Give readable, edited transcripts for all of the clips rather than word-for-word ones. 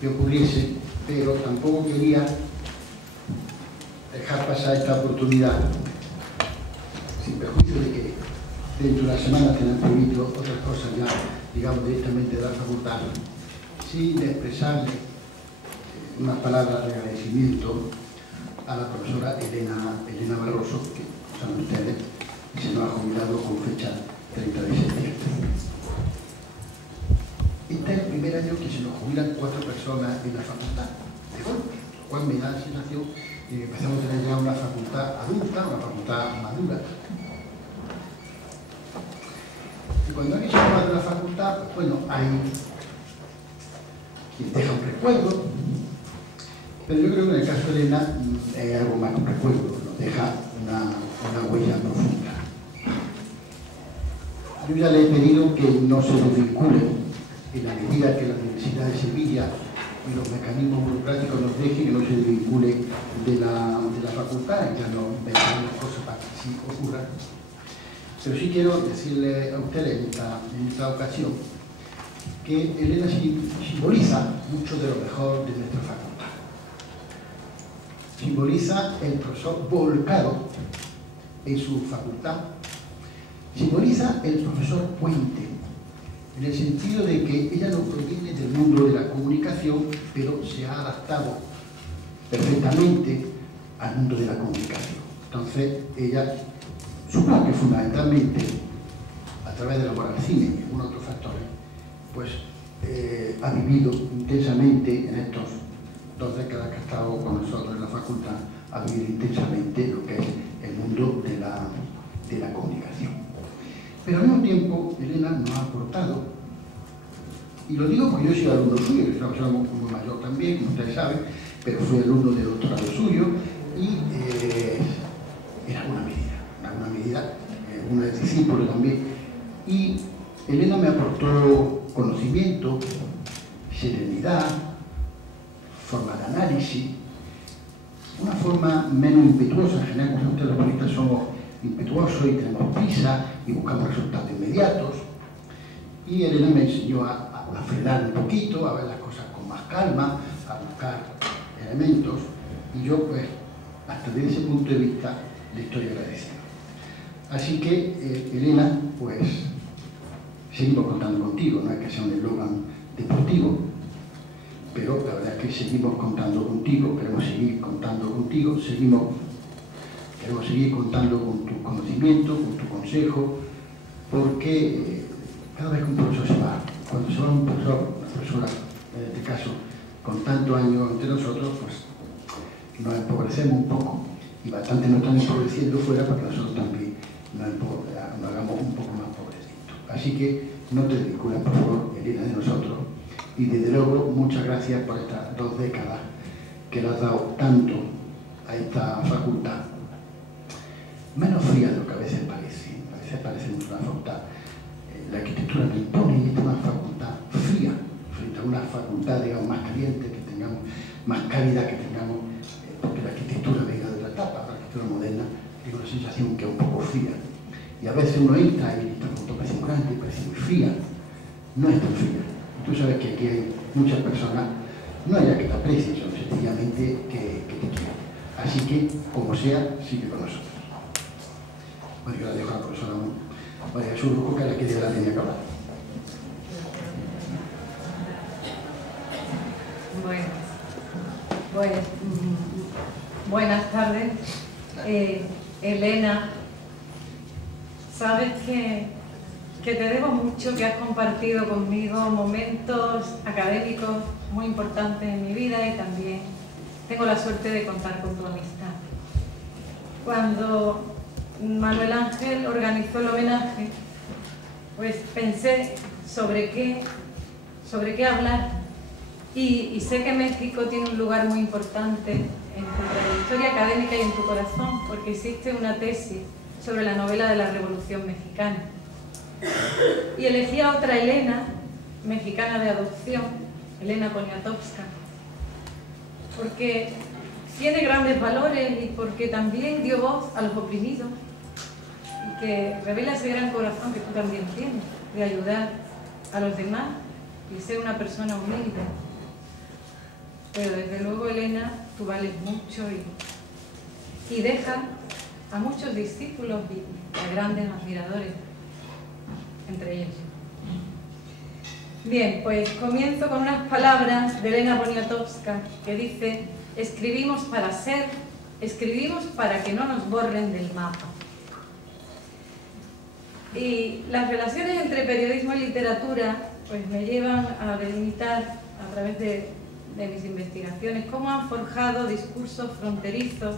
que ocurriese, pero tampoco quería dejar pasar esta oportunidad, sin perjuicio de que dentro de la semana tengan previsto otras cosas ya, digamos, directamente de la facultad, sin expresarle unas palabras de agradecimiento a la profesora Elena Barroso, que saben ustedes, se nos ha jubilado con fecha 30 de septiembre. Este es el primer año que se nos jubilan 4 personas en la facultad, de golpe, lo cual me da la sensación de que empezamos a tener ya una facultad adulta, una facultad madura. Y cuando alguien se va de la facultad, pues bueno, hay quien deja un recuerdo, pero yo creo que en el caso de Elena es algo más que un recuerdo, nos deja una huella profunda. Yo ya le he pedido que no se desvincule en la medida que la Universidad de Sevilla y los mecanismos burocráticos nos dejen, que no se desvincule de la facultad, y ya no inventaremos las cosas para que sí ocurra. Pero sí quiero decirle a ustedes en esta ocasión que Elena simboliza mucho de lo mejor de nuestra facultad. Simboliza el profesor volcado en su facultad. Simboliza el profesor puente, en el sentido de que ella no proviene del mundo de la comunicación, pero se ha adaptado perfectamente al mundo de la comunicación. Entonces, ella, supongo que fundamentalmente, a través del amor al cine y algunos otros factores, pues ha vivido intensamente en estos 2 décadas que ha estado con nosotros en la facultad, ha vivido intensamente lo que es el mundo de la comunicación. Pero al mismo tiempo, Elena nos ha aportado, y lo digo porque yo soy alumno suyo, yo soy una persona muy mayor también, como ustedes saben, pero fui alumno de doctorado suyo, y en alguna medida, uno es discípulo también, y Elena me aportó conocimiento, serenidad, forma de análisis, una forma menos impetuosa. En general, como ustedes los periodistas somos impetuosos y tenemos prisa y buscamos resultados inmediatos, y Elena me enseñó a frenar un poquito, a ver las cosas con más calma, a buscar elementos, y yo pues hasta desde ese punto de vista le estoy agradecido. Así que Elena, pues seguimos contando contigo, no es que sea un eslogan deportivo, pero la verdad es que seguimos contando contigo, queremos seguir contando contigo, queremos seguir contando con tu conocimiento, con tu consejo, porque cada vez que un profesor se va, cuando se va un profesor, una profesora, en este caso, con tantos años entre nosotros, pues nos empobrecemos un poco, y bastante nos están empobreciendo fuera para que nosotros también nos hagamos un poco más pobrecitos. Así que no te desvincules, por favor, Elena, de nosotros, y desde luego muchas gracias por estas 2 décadas que le has dado tanto a esta facultad, menos fría de lo que a veces parece una facultad. La arquitectura me impone, y esta es una facultad fría, frente a una facultad, digamos, más caliente, que tengamos, más cálida, que tengamos, porque la arquitectura venga de otra etapa, la arquitectura moderna tiene una sensación que es un poco fría. Y a veces uno entra y esta foto parece muy grande, parece muy fría, no es tan fría. Tú sabes que aquí hay muchas personas, no hay que te aprecien, sino sencillamente que te quieren. Así que, como sea, sigue con nosotros. Bueno, yo la dejo a la profesora María Jesús Luco, que es la que ya la tenía que hablar. Buenas tardes. Elena, sabes que te debo mucho, que has compartido conmigo momentos académicos muy importantes en mi vida, y también tengo la suerte de contar con tu amistad. Cuando Manuel Ángel organizó el homenaje, pues pensé sobre qué hablar, y sé que México tiene un lugar muy importante en tu trayectoria académica y en tu corazón, porque hiciste una tesis sobre la novela de la Revolución Mexicana. Y elegí a otra Elena, mexicana de adopción, Elena Poniatowska, porque tiene grandes valores y porque también dio voz a los oprimidos, y que revela ese gran corazón que tú también tienes, de ayudar a los demás y ser una persona humilde. pero desde luego, Elena, tú vales mucho y dejas a muchos discípulos y a grandes admiradores, entre ellos. Bien, pues comienzo con unas palabras de Elena Poniatowska que dice: escribimos para ser, escribimos para que no nos borren del mapa. Y las relaciones entre periodismo y literatura pues me llevan a delimitar a través de mis investigaciones cómo han forjado discursos fronterizos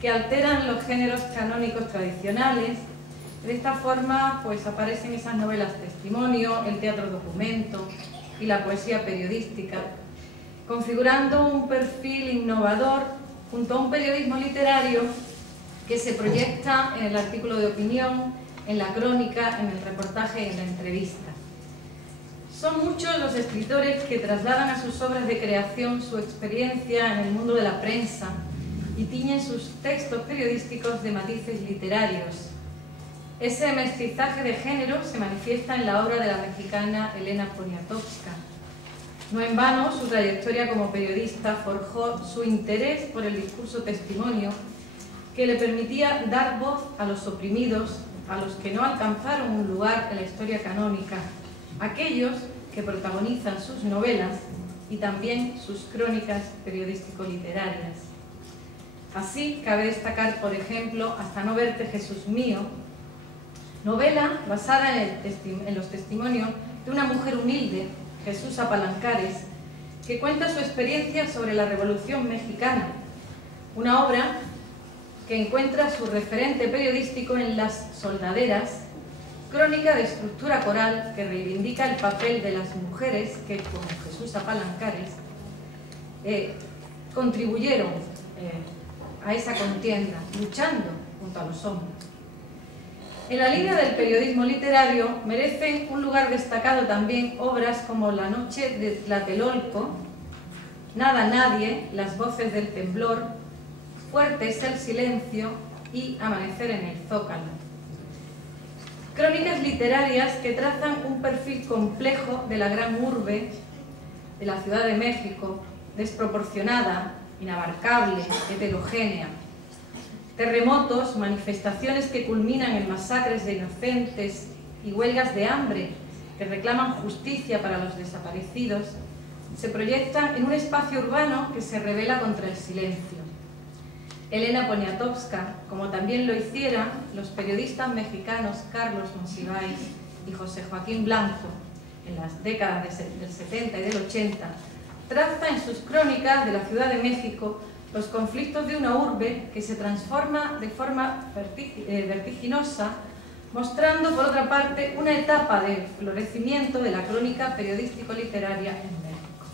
que alteran los géneros canónicos tradicionales. De esta forma pues aparecen esas novelas testimonio, el teatro documento y la poesía periodística, configurando un perfil innovador junto a un periodismo literario que se proyecta en el artículo de opinión, en la crónica, en el reportaje y en la entrevista. Son muchos los escritores que trasladan a sus obras de creación su experiencia en el mundo de la prensa y tiñen sus textos periodísticos de matices literarios. Ese mestizaje de género se manifiesta en la obra de la mexicana Elena Poniatowska. No en vano, su trayectoria como periodista forjó su interés por el discurso testimonio, que le permitía dar voz a los oprimidos, a los que no alcanzaron un lugar en la historia canónica, aquellos que protagonizan sus novelas y también sus crónicas periodístico-literarias. Así, cabe destacar, por ejemplo, Hasta no verte, Jesús mío, novela basada en los testimonios de una mujer humilde, Jesús Apalancares, que cuenta su experiencia sobre la Revolución Mexicana, una obra que encuentra su referente periodístico en Las soldaderas, crónica de estructura coral que reivindica el papel de las mujeres que, como Jesús Apalancares, contribuyeron a esa contienda, luchando junto a los hombres. En la línea del periodismo literario merecen un lugar destacado también obras como La noche de Tlatelolco, Nada nadie, Las voces del temblor, Fuerte es el silencio y Amanecer en el zócalo. Crónicas literarias que trazan un perfil complejo de la gran urbe, de la Ciudad de México, desproporcionada, inabarcable, heterogénea. Terremotos, manifestaciones que culminan en masacres de inocentes y huelgas de hambre que reclaman justicia para los desaparecidos, se proyectan en un espacio urbano que se revela contra el silencio. Elena Poniatowska, como también lo hicieran los periodistas mexicanos Carlos Monsiváis y José Joaquín Blanco en las décadas del 70 y del 80, traza en sus crónicas de la Ciudad de México los conflictos de una urbe que se transforma de forma vertiginosa, mostrando, por otra parte, una etapa de florecimiento de la crónica periodístico-literaria en México.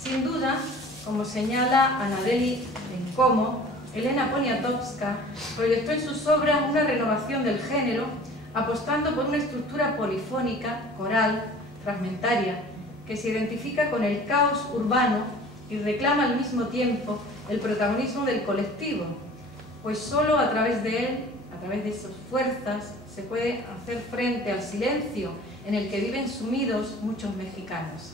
Sin duda, como señala Anadeli Bencomo, Elena Poniatowska proyectó en sus obras una renovación del género, apostando por una estructura polifónica, coral, fragmentaria, que se identifica con el caos urbano y reclama al mismo tiempo el protagonismo del colectivo, pues solo a través de él, a través de sus fuerzas, se puede hacer frente al silencio en el que viven sumidos muchos mexicanos.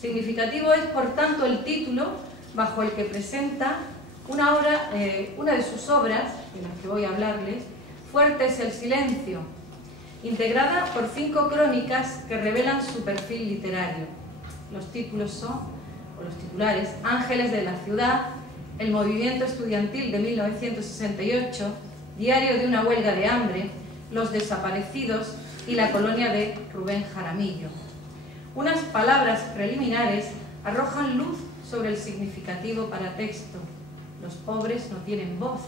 Significativo es, por tanto, el título bajo el que presenta una de sus obras, de las que voy a hablarles, Fuerte es el silencio, integrada por 5 crónicas que revelan su perfil literario. Los títulos son, o los titulares, Ángeles de la ciudad, El movimiento estudiantil de 1968, Diario de una huelga de hambre, Los desaparecidos y La colonia de Rubén Jaramillo. Unas palabras preliminares arrojan luz sobre el significativo paratexto. Los pobres no tienen voz,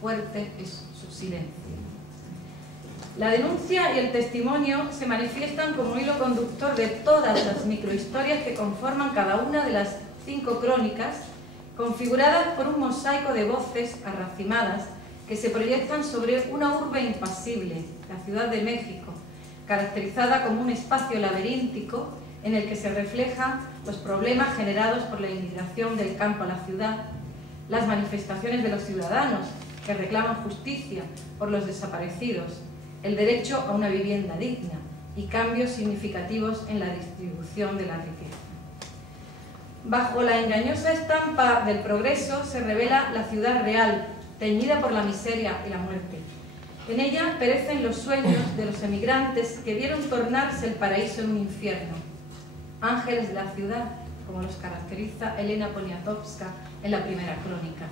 fuerte es su silencio. La denuncia y el testimonio se manifiestan como hilo conductor de todas las microhistorias que conforman cada una de las 5 crónicas, configuradas por un mosaico de voces arracimadas que se proyectan sobre una urbe impasible, la Ciudad de México, caracterizada como un espacio laberíntico en el que se reflejan los problemas generados por la inmigración del campo a la ciudad, las manifestaciones de los ciudadanos que reclaman justicia por los desaparecidos, el derecho a una vivienda digna y cambios significativos en la distribución de la riqueza. Bajo la engañosa estampa del progreso se revela la ciudad real, teñida por la miseria y la muerte. En ella perecen los sueños de los emigrantes que vieron tornarse el paraíso en un infierno. Ángeles de la ciudad, como los caracteriza Elena Poniatowska en la primera crónica,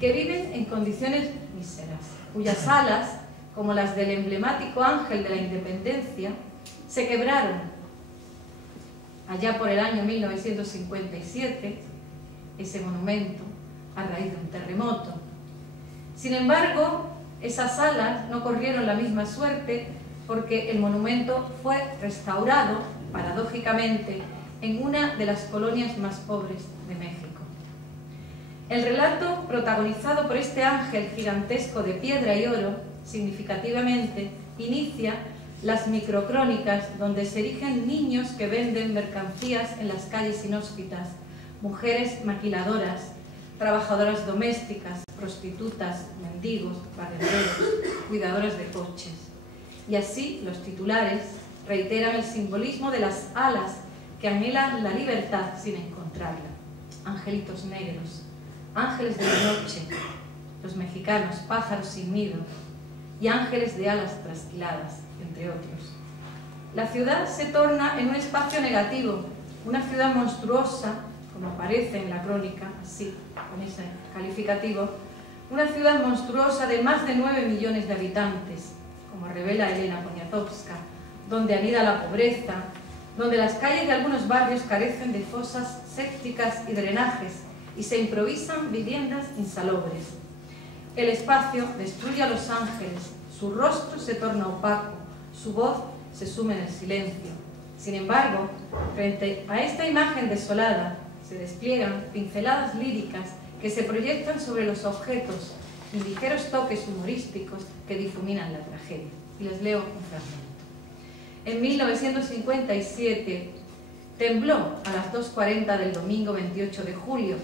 que viven en condiciones míseras, cuyas alas, como las del emblemático ángel de la independencia, se quebraron allá por el año 1957, ese monumento, a raíz de un terremoto. Sin embargo, esas alas no corrieron la misma suerte porque el monumento fue restaurado, paradójicamente, en una de las colonias más pobres de México. El relato, protagonizado por este ángel gigantesco de piedra y oro, significativamente inicia las microcrónicas donde se erigen niños que venden mercancías en las calles inhóspitas, mujeres maquiladoras, trabajadoras domésticas, prostitutas, mendigos, barrenderos, cuidadoras de coches. Y así los titulares reiteran el simbolismo de las alas que anhelan la libertad sin encontrarla. Angelitos negros, ángeles de la noche, los mexicanos, pájaros sin nido, y ángeles de alas trasquiladas, entre otros. La ciudad se torna en un espacio negativo, una ciudad monstruosa, como aparece en la crónica, así, con ese calificativo, una ciudad monstruosa de más de 9 millones de habitantes, como revela Elena Poniatowska, donde anida la pobreza, donde las calles de algunos barrios carecen de fosas sépticas y drenajes y se improvisan viviendas insalubres. El espacio destruye a los ángeles, su rostro se torna opaco, su voz se sume en el silencio. Sin embargo, frente a esta imagen desolada, se despliegan pinceladas líricas que se proyectan sobre los objetos y ligeros toques humorísticos que difuminan la tragedia. Y les leo un fragmento. En 1957 tembló a las 2:40 del domingo 28 de julio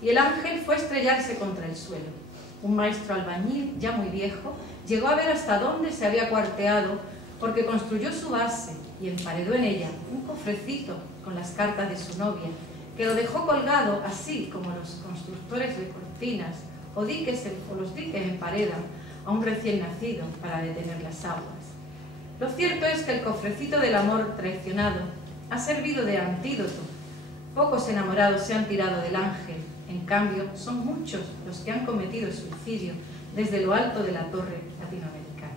y el ángel fue a estrellarse contra el suelo. Un maestro albañil, ya muy viejo, llegó a ver hasta dónde se había cuarteado porque construyó su base y emparedó en ella un cofrecito con las cartas de su novia, que lo dejó colgado así como los constructores de cortinas o los diques emparedan a un recién nacido para detener las aguas. Lo cierto es que el cofrecito del amor traicionado ha servido de antídoto. Pocos enamorados se han tirado del ángel, en cambio son muchos los que han cometido suicidio desde lo alto de la torre latinoamericana.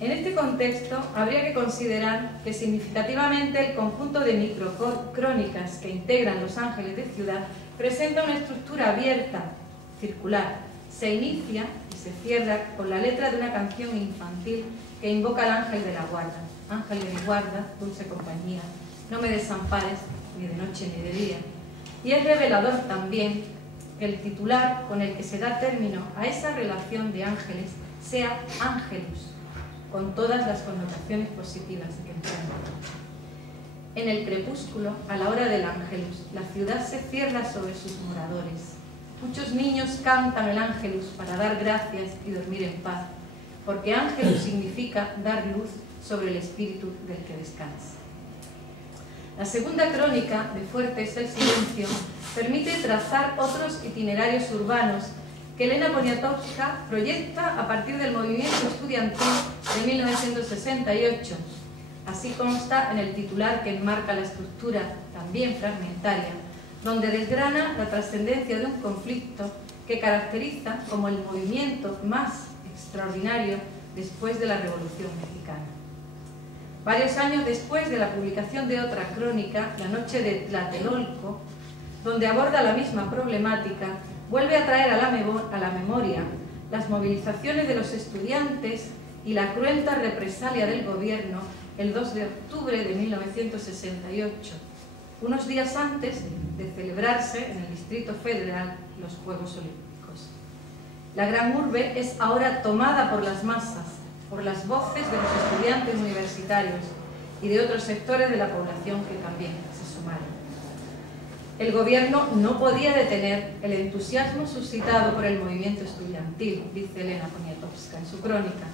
En este contexto, habría que considerar que significativamente el conjunto de microcrónicas que integran Los Ángeles de Ciudad presenta una estructura abierta, circular. Se inicia y se cierra con la letra de una canción infantil que invoca al ángel de la guarda. Ángel de mi guarda, dulce compañía, no me desampares ni de noche ni de día. Y es revelador también que el titular con el que se da término a esa relación de ángeles sea Ángelus, con todas las connotaciones positivas que emprende. En el crepúsculo, a la hora del Ángelus, la ciudad se cierra sobre sus moradores. Muchos niños cantan el Ángelus para dar gracias y dormir en paz, porque Ángelus significa dar luz sobre el espíritu del que descansa. La segunda crónica, de Fuerte es el silencio, permite trazar otros itinerarios urbanos que Elena Poniatowska proyecta a partir del movimiento estudiantil de 1968. Así consta en el titular que enmarca la estructura, también fragmentaria, donde desgrana la trascendencia de un conflicto que caracteriza como el movimiento más extraordinario después de la Revolución Mexicana. Varios años después de la publicación de otra crónica, La noche de Tlatelolco, donde aborda la misma problemática, vuelve a traer a la memoria las movilizaciones de los estudiantes y la cruenta represalia del gobierno el 2 de octubre de 1968, unos días antes de celebrarse en el Distrito Federal los Juegos Olímpicos. La gran urbe es ahora tomada por las masas, por las voces de los estudiantes universitarios y de otros sectores de la población que también se sumaron. El gobierno no podía detener el entusiasmo suscitado por el movimiento estudiantil, dice Elena Poniatowska en su crónica,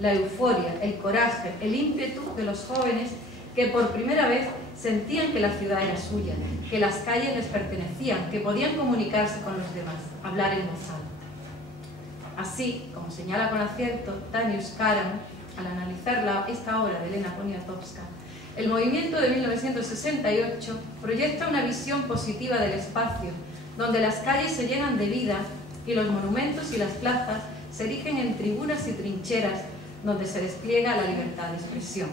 la euforia, el coraje, el ímpetu de los jóvenes que por primera vez sentían que la ciudad era suya, que las calles les pertenecían, que podían comunicarse con los demás, hablar en voz alta. Así, como señala con acierto Tanius Karam, al analizar esta obra de Elena Poniatowska, el movimiento de 1968 proyecta una visión positiva del espacio, donde las calles se llenan de vida y los monumentos y las plazas se erigen en tribunas y trincheras donde se despliega la libertad de expresión.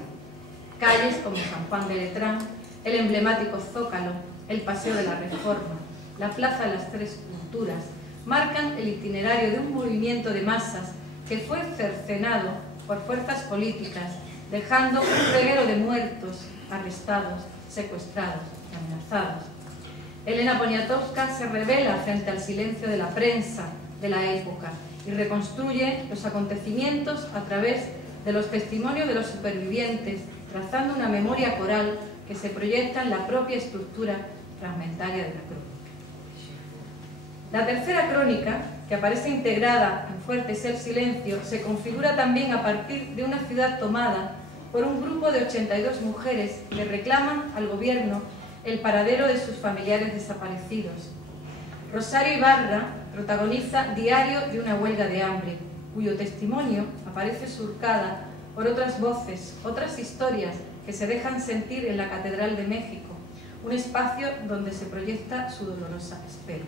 Calles como San Juan de Letrán, el emblemático Zócalo, el Paseo de la Reforma, la Plaza de las Tres Culturas, marcan el itinerario de un movimiento de masas que fue cercenado por fuerzas políticas, dejando un reguero de muertos, arrestados, secuestrados y amenazados. Elena Poniatowska se revela frente al silencio de la prensa de la época y reconstruye los acontecimientos a través de los testimonios de los supervivientes, trazando una memoria coral que se proyecta en la propia estructura fragmentaria de la crónica. La tercera crónica, que aparece integrada en Fuerte es el silencio, se configura también a partir de una ciudad tomada por un grupo de 82 mujeres que reclaman al gobierno el paradero de sus familiares desaparecidos. Rosario Ibarra protagoniza Diario de una huelga de hambre, cuyo testimonio aparece surcada por otras voces, otras historias que se dejan sentir en la Catedral de México, un espacio donde se proyecta su dolorosa espera.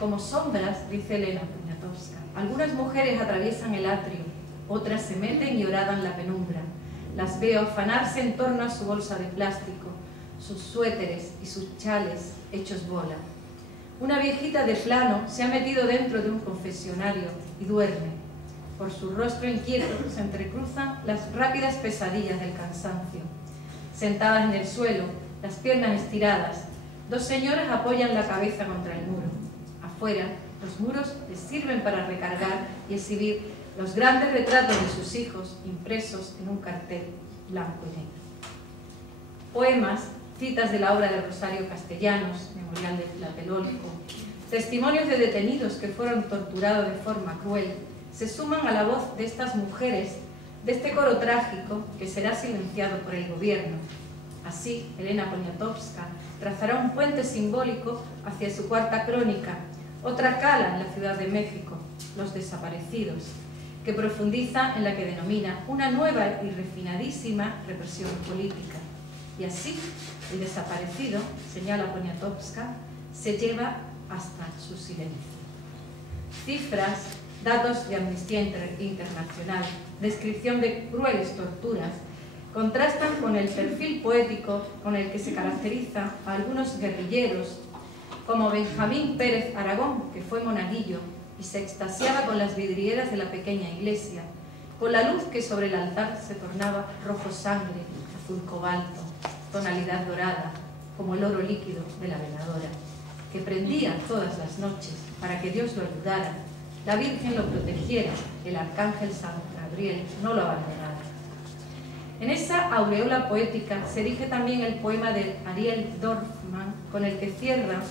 Como sombras, dice Elena Poniatowska, algunas mujeres atraviesan el atrio, otras se meten y horadan la penumbra. Las veo afanarse en torno a su bolsa de plástico, sus suéteres y sus chales hechos bola. Una viejita de plano se ha metido dentro de un confesionario y duerme. Por su rostro inquieto se entrecruzan las rápidas pesadillas del cansancio. Sentadas en el suelo, las piernas estiradas, dos señoras apoyan la cabeza contra el muro. Afuera, los muros les sirven para recargar y exhibir los grandes retratos de sus hijos impresos en un cartel blanco y negro. Poemas, citas de la obra de Rosario Castellanos, Memorial de Tlatelolco, testimonios de detenidos que fueron torturados de forma cruel, se suman a la voz de estas mujeres, de este coro trágico que será silenciado por el gobierno. Así, Elena Poniatowska trazará un puente simbólico hacia su cuarta crónica, otra cala en la Ciudad de México, Los Desaparecidos, que profundiza en la que denomina una nueva y refinadísima represión política. Y así, el desaparecido, señala Poniatowska, se lleva hasta su silencio. Cifras, datos de Amnistía Internacional, descripción de crueles torturas, contrastan con el perfil poético con el que se caracteriza a algunos guerrilleros, como Benjamín Pérez Aragón, que fue monaguillo y se extasiaba con las vidrieras de la pequeña iglesia, con la luz que sobre el altar se tornaba rojo sangre, azul cobalto, tonalidad dorada, como el oro líquido de la veladora, que prendía todas las noches para que Dios lo ayudara, la Virgen lo protegiera, el arcángel San Gabriel no lo abandonara. En esa aureola poética se erige también el poema de Ariel Dorfman, con el que cierra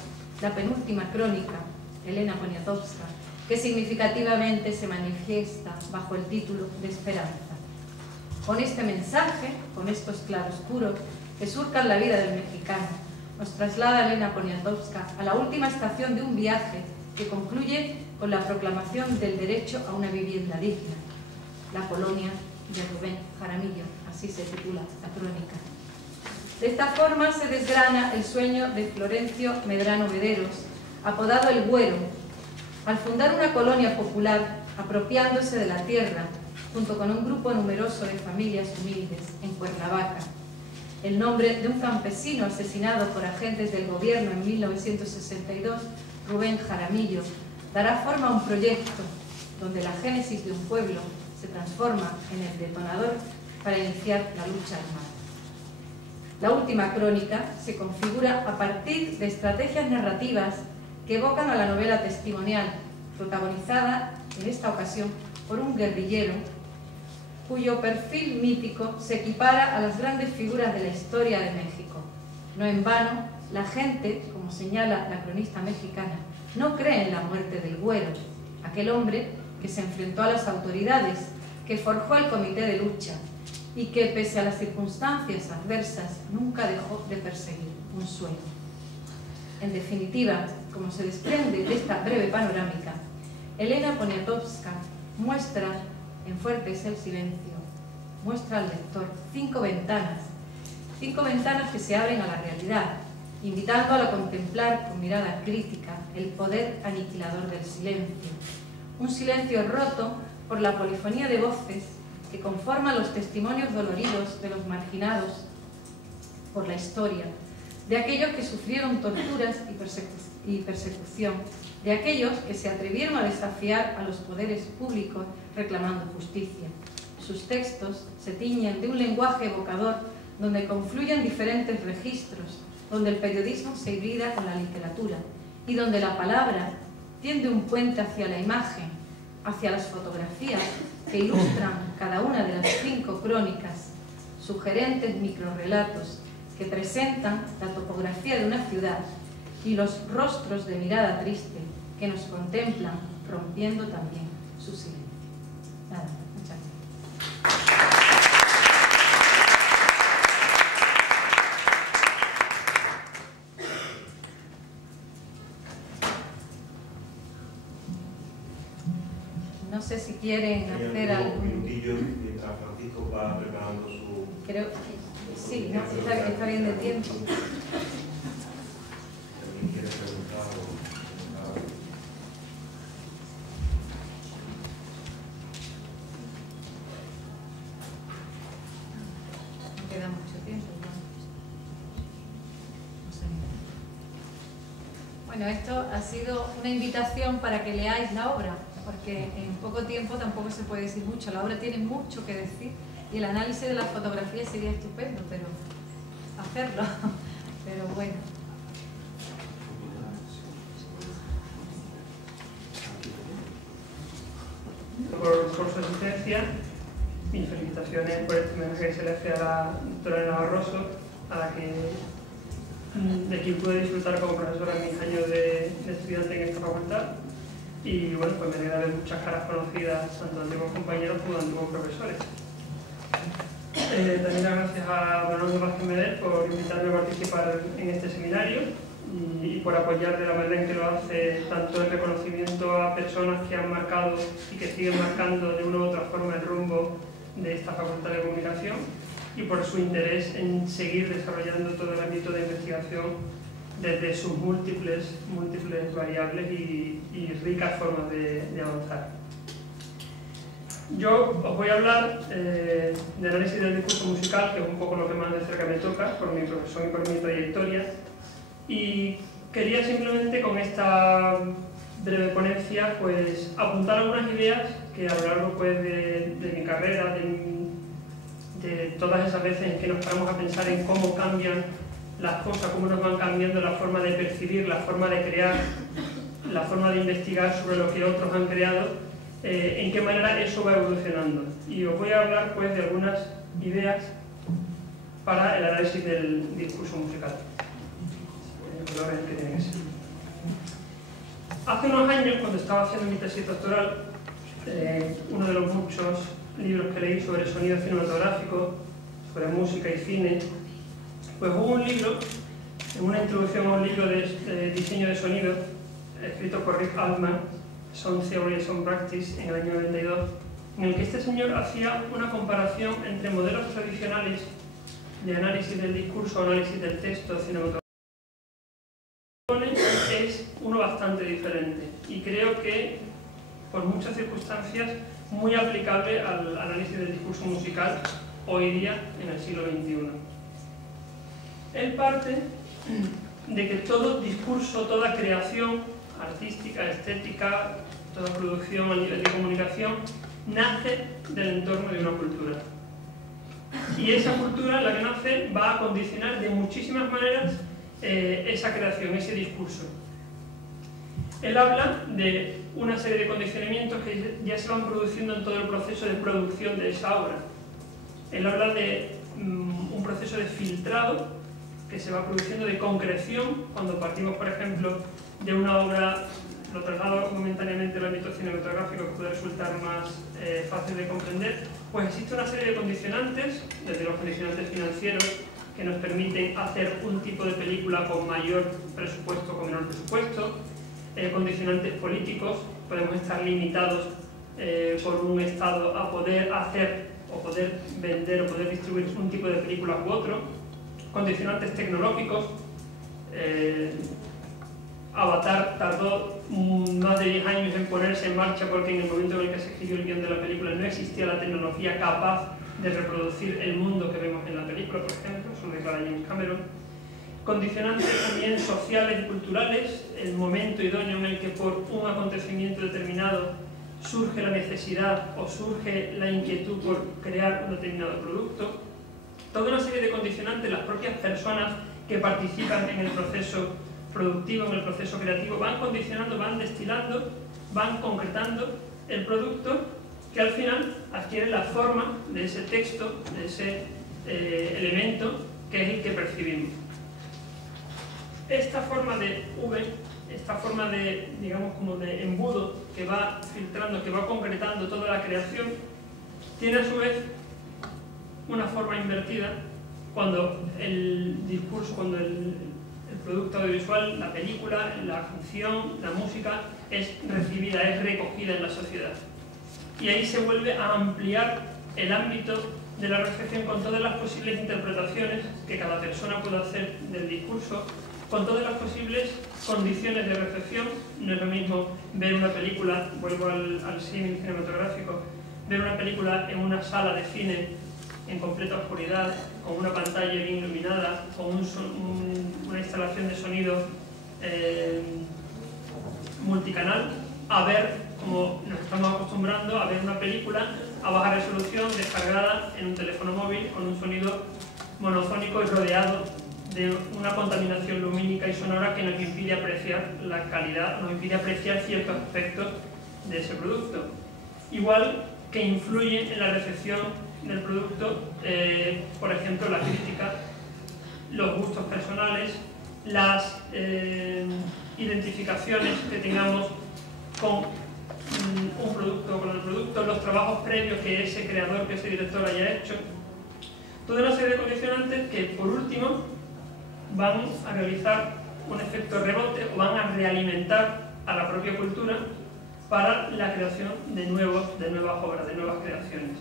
la penúltima crónica, Elena Poniatowska, que significativamente se manifiesta bajo el título de Esperanza. Con este mensaje, con estos claroscuros que surcan la vida del mexicano, nos traslada Elena Poniatowska a la última estación de un viaje que concluye con la proclamación del derecho a una vivienda digna, la colonia de Rubén Jaramillo, así se titula la crónica. De esta forma se desgrana el sueño de Florencio Medrano Mederos, apodado El Güero, al fundar una colonia popular apropiándose de la tierra, junto con un grupo numeroso de familias humildes en Cuernavaca. El nombre de un campesino asesinado por agentes del gobierno en 1962, Rubén Jaramillo, dará forma a un proyecto donde la génesis de un pueblo se transforma en el detonador para iniciar la lucha armada. La última crónica se configura a partir de estrategias narrativas que evocan a la novela testimonial, protagonizada en esta ocasión por un guerrillero cuyo perfil mítico se equipara a las grandes figuras de la historia de México. No en vano, la gente, como señala la cronista mexicana, no cree en la muerte del Güero, aquel hombre que se enfrentó a las autoridades, que forjó el comité de lucha, y que, pese a las circunstancias adversas, nunca dejó de perseguir un sueño. En definitiva, como se desprende de esta breve panorámica, Elena Poniatowska muestra, en Fuerte es el silencio, muestra al lector 5 ventanas que se abren a la realidad, invitándolo a contemplar con mirada crítica el poder aniquilador del silencio. Un silencio roto por la polifonía de voces que conforman los testimonios doloridos de los marginados por la historia, de aquellos que sufrieron torturas y persecución, de aquellos que se atrevieron a desafiar a los poderes públicos reclamando justicia. Sus textos se tiñen de un lenguaje evocador donde confluyen diferentes registros, donde el periodismo se hibrida con la literatura y donde la palabra tiende un puente hacia la imagen, hacia las fotografías que ilustran cada una de las 5 crónicas, sugerentes microrrelatos que presentan la topografía de una ciudad y los rostros de mirada triste que nos contemplan, rompiendo también su silencio. Nada, muchas gracias. No sé si quieren hacer algún minutillo mientras Francisco va preparando su... Creo que sí, ¿no? Está bien de tiempo. ¿Alguien quiere preguntar o preguntar? No queda mucho tiempo, ¿no? No sé. Bueno, esto ha sido una invitación para que leáis la obra, porque en poco tiempo tampoco se puede decir mucho. La obra tiene mucho que decir y el análisis de la fotografía sería estupendo, pero hacerlo. Pero bueno. Por su asistencia, mis felicitaciones por este homenaje que se le hace a la doctora Elena Barroso, de quien pude disfrutar como profesora en mis años de estudiante en esta facultad. Y bueno, pues me alegra ver muchas caras conocidas, tanto de antiguos compañeros como de antiguos profesores. También las gracias a Manuel Vázquez Medel por invitarme a participar en este seminario y por apoyar de la manera en que lo hace tanto el reconocimiento a personas que han marcado y que siguen marcando de una u otra forma el rumbo de esta Facultad de Comunicación, y por su interés en seguir desarrollando todo el ámbito de investigación desde sus múltiples variables y ricas formas de avanzar. Yo os voy a hablar de análisis del discurso musical, que es un poco lo que más de cerca me toca, por mi profesión y por mi trayectoria, y quería simplemente con esta breve ponencia pues apuntar algunas ideas que a lo largo pues, de mi carrera, de todas esas veces en que nos paramos a pensar en cómo cambian las cosas, cómo nos van cambiando la forma de percibir, la forma de crear, la forma de investigar sobre lo que otros han creado, en qué manera eso va evolucionando. Y os voy a hablar pues de algunas ideas para el análisis del discurso musical. Hace unos años, cuando estaba haciendo mi tesis doctoral, uno de los muchos libros que leí sobre sonido cinematográfico, sobre música y cine, pues hubo un libro, una introducción a un libro de diseño de sonido, escrito por Rick Altman, Sound Theory and Sound Practice, en el año 92, en el que este señor hacía una comparación entre modelos tradicionales de análisis del discurso, análisis del texto cinematográfico. Es uno bastante diferente y creo que, por muchas circunstancias, muy aplicable al análisis del discurso musical hoy día en el siglo XXI. Él parte de que todo discurso, toda creación artística, estética, toda producción a nivel de comunicación nace del entorno de una cultura. Y esa cultura, la que nace, va a condicionar de muchísimas maneras esa creación, ese discurso. Él habla de una serie de condicionamientos que ya se van produciendo en todo el proceso de producción de esa obra. Él habla de un proceso de filtrado que se va produciendo, de concreción, cuando partimos, por ejemplo, de una obra lo traslado momentáneamente al ámbito cinematográfico, que puede resultar más fácil de comprender, pues existe una serie de condicionantes, desde los condicionantes financieros, que nos permiten hacer un tipo de película con mayor presupuesto o con menor presupuesto, condicionantes políticos, podemos estar limitados por un Estado a poder hacer o poder vender o poder distribuir un tipo de películas u otro, condicionantes tecnológicos. Avatar tardó más de 10 años en ponerse en marcha porque en el momento en el que se escribió el guión de la película no existía la tecnología capaz de reproducir el mundo que vemos en la película, por ejemplo, eso lo declara James Cameron. Condicionantes también sociales y culturales, el momento idóneo en el que por un acontecimiento determinado surge la necesidad o surge la inquietud por crear un determinado producto. Toda una serie de condicionantes, las propias personas que participan en el proceso productivo, en el proceso creativo, van condicionando, van destilando, van concretando el producto que al final adquiere la forma de ese texto, de ese elemento que es el que percibimos. Esta forma de V, esta forma de, digamos, como de embudo que va filtrando, que va concretando toda la creación, tiene a su vez una forma invertida cuando el discurso, cuando el producto audiovisual, la película, la función, la música es recibida, es recogida en la sociedad. Y ahí se vuelve a ampliar el ámbito de la recepción con todas las posibles interpretaciones que cada persona puede hacer del discurso, con todas las posibles condiciones de recepción. No es lo mismo ver una película, vuelvo al símil cinematográfico, ver una película en una sala de cine en completa oscuridad, con una pantalla bien iluminada, con una instalación de sonido multicanal, a ver, como nos estamos acostumbrando, a ver una película a baja resolución descargada en un teléfono móvil con un sonido monofónico y rodeado de una contaminación lumínica y sonora que nos impide apreciar la calidad, nos impide apreciar ciertos aspectos de ese producto. Igual que influye en la recepción del producto, por ejemplo, la crítica, los gustos personales, las identificaciones que tengamos con un producto o con el producto, los trabajos previos que ese creador, que ese director haya hecho. Toda una serie de condicionantes que, por último, van a realizar un efecto rebote o van a realimentaar a la propia cultura para la creación de nuevas obras, de nuevas creaciones.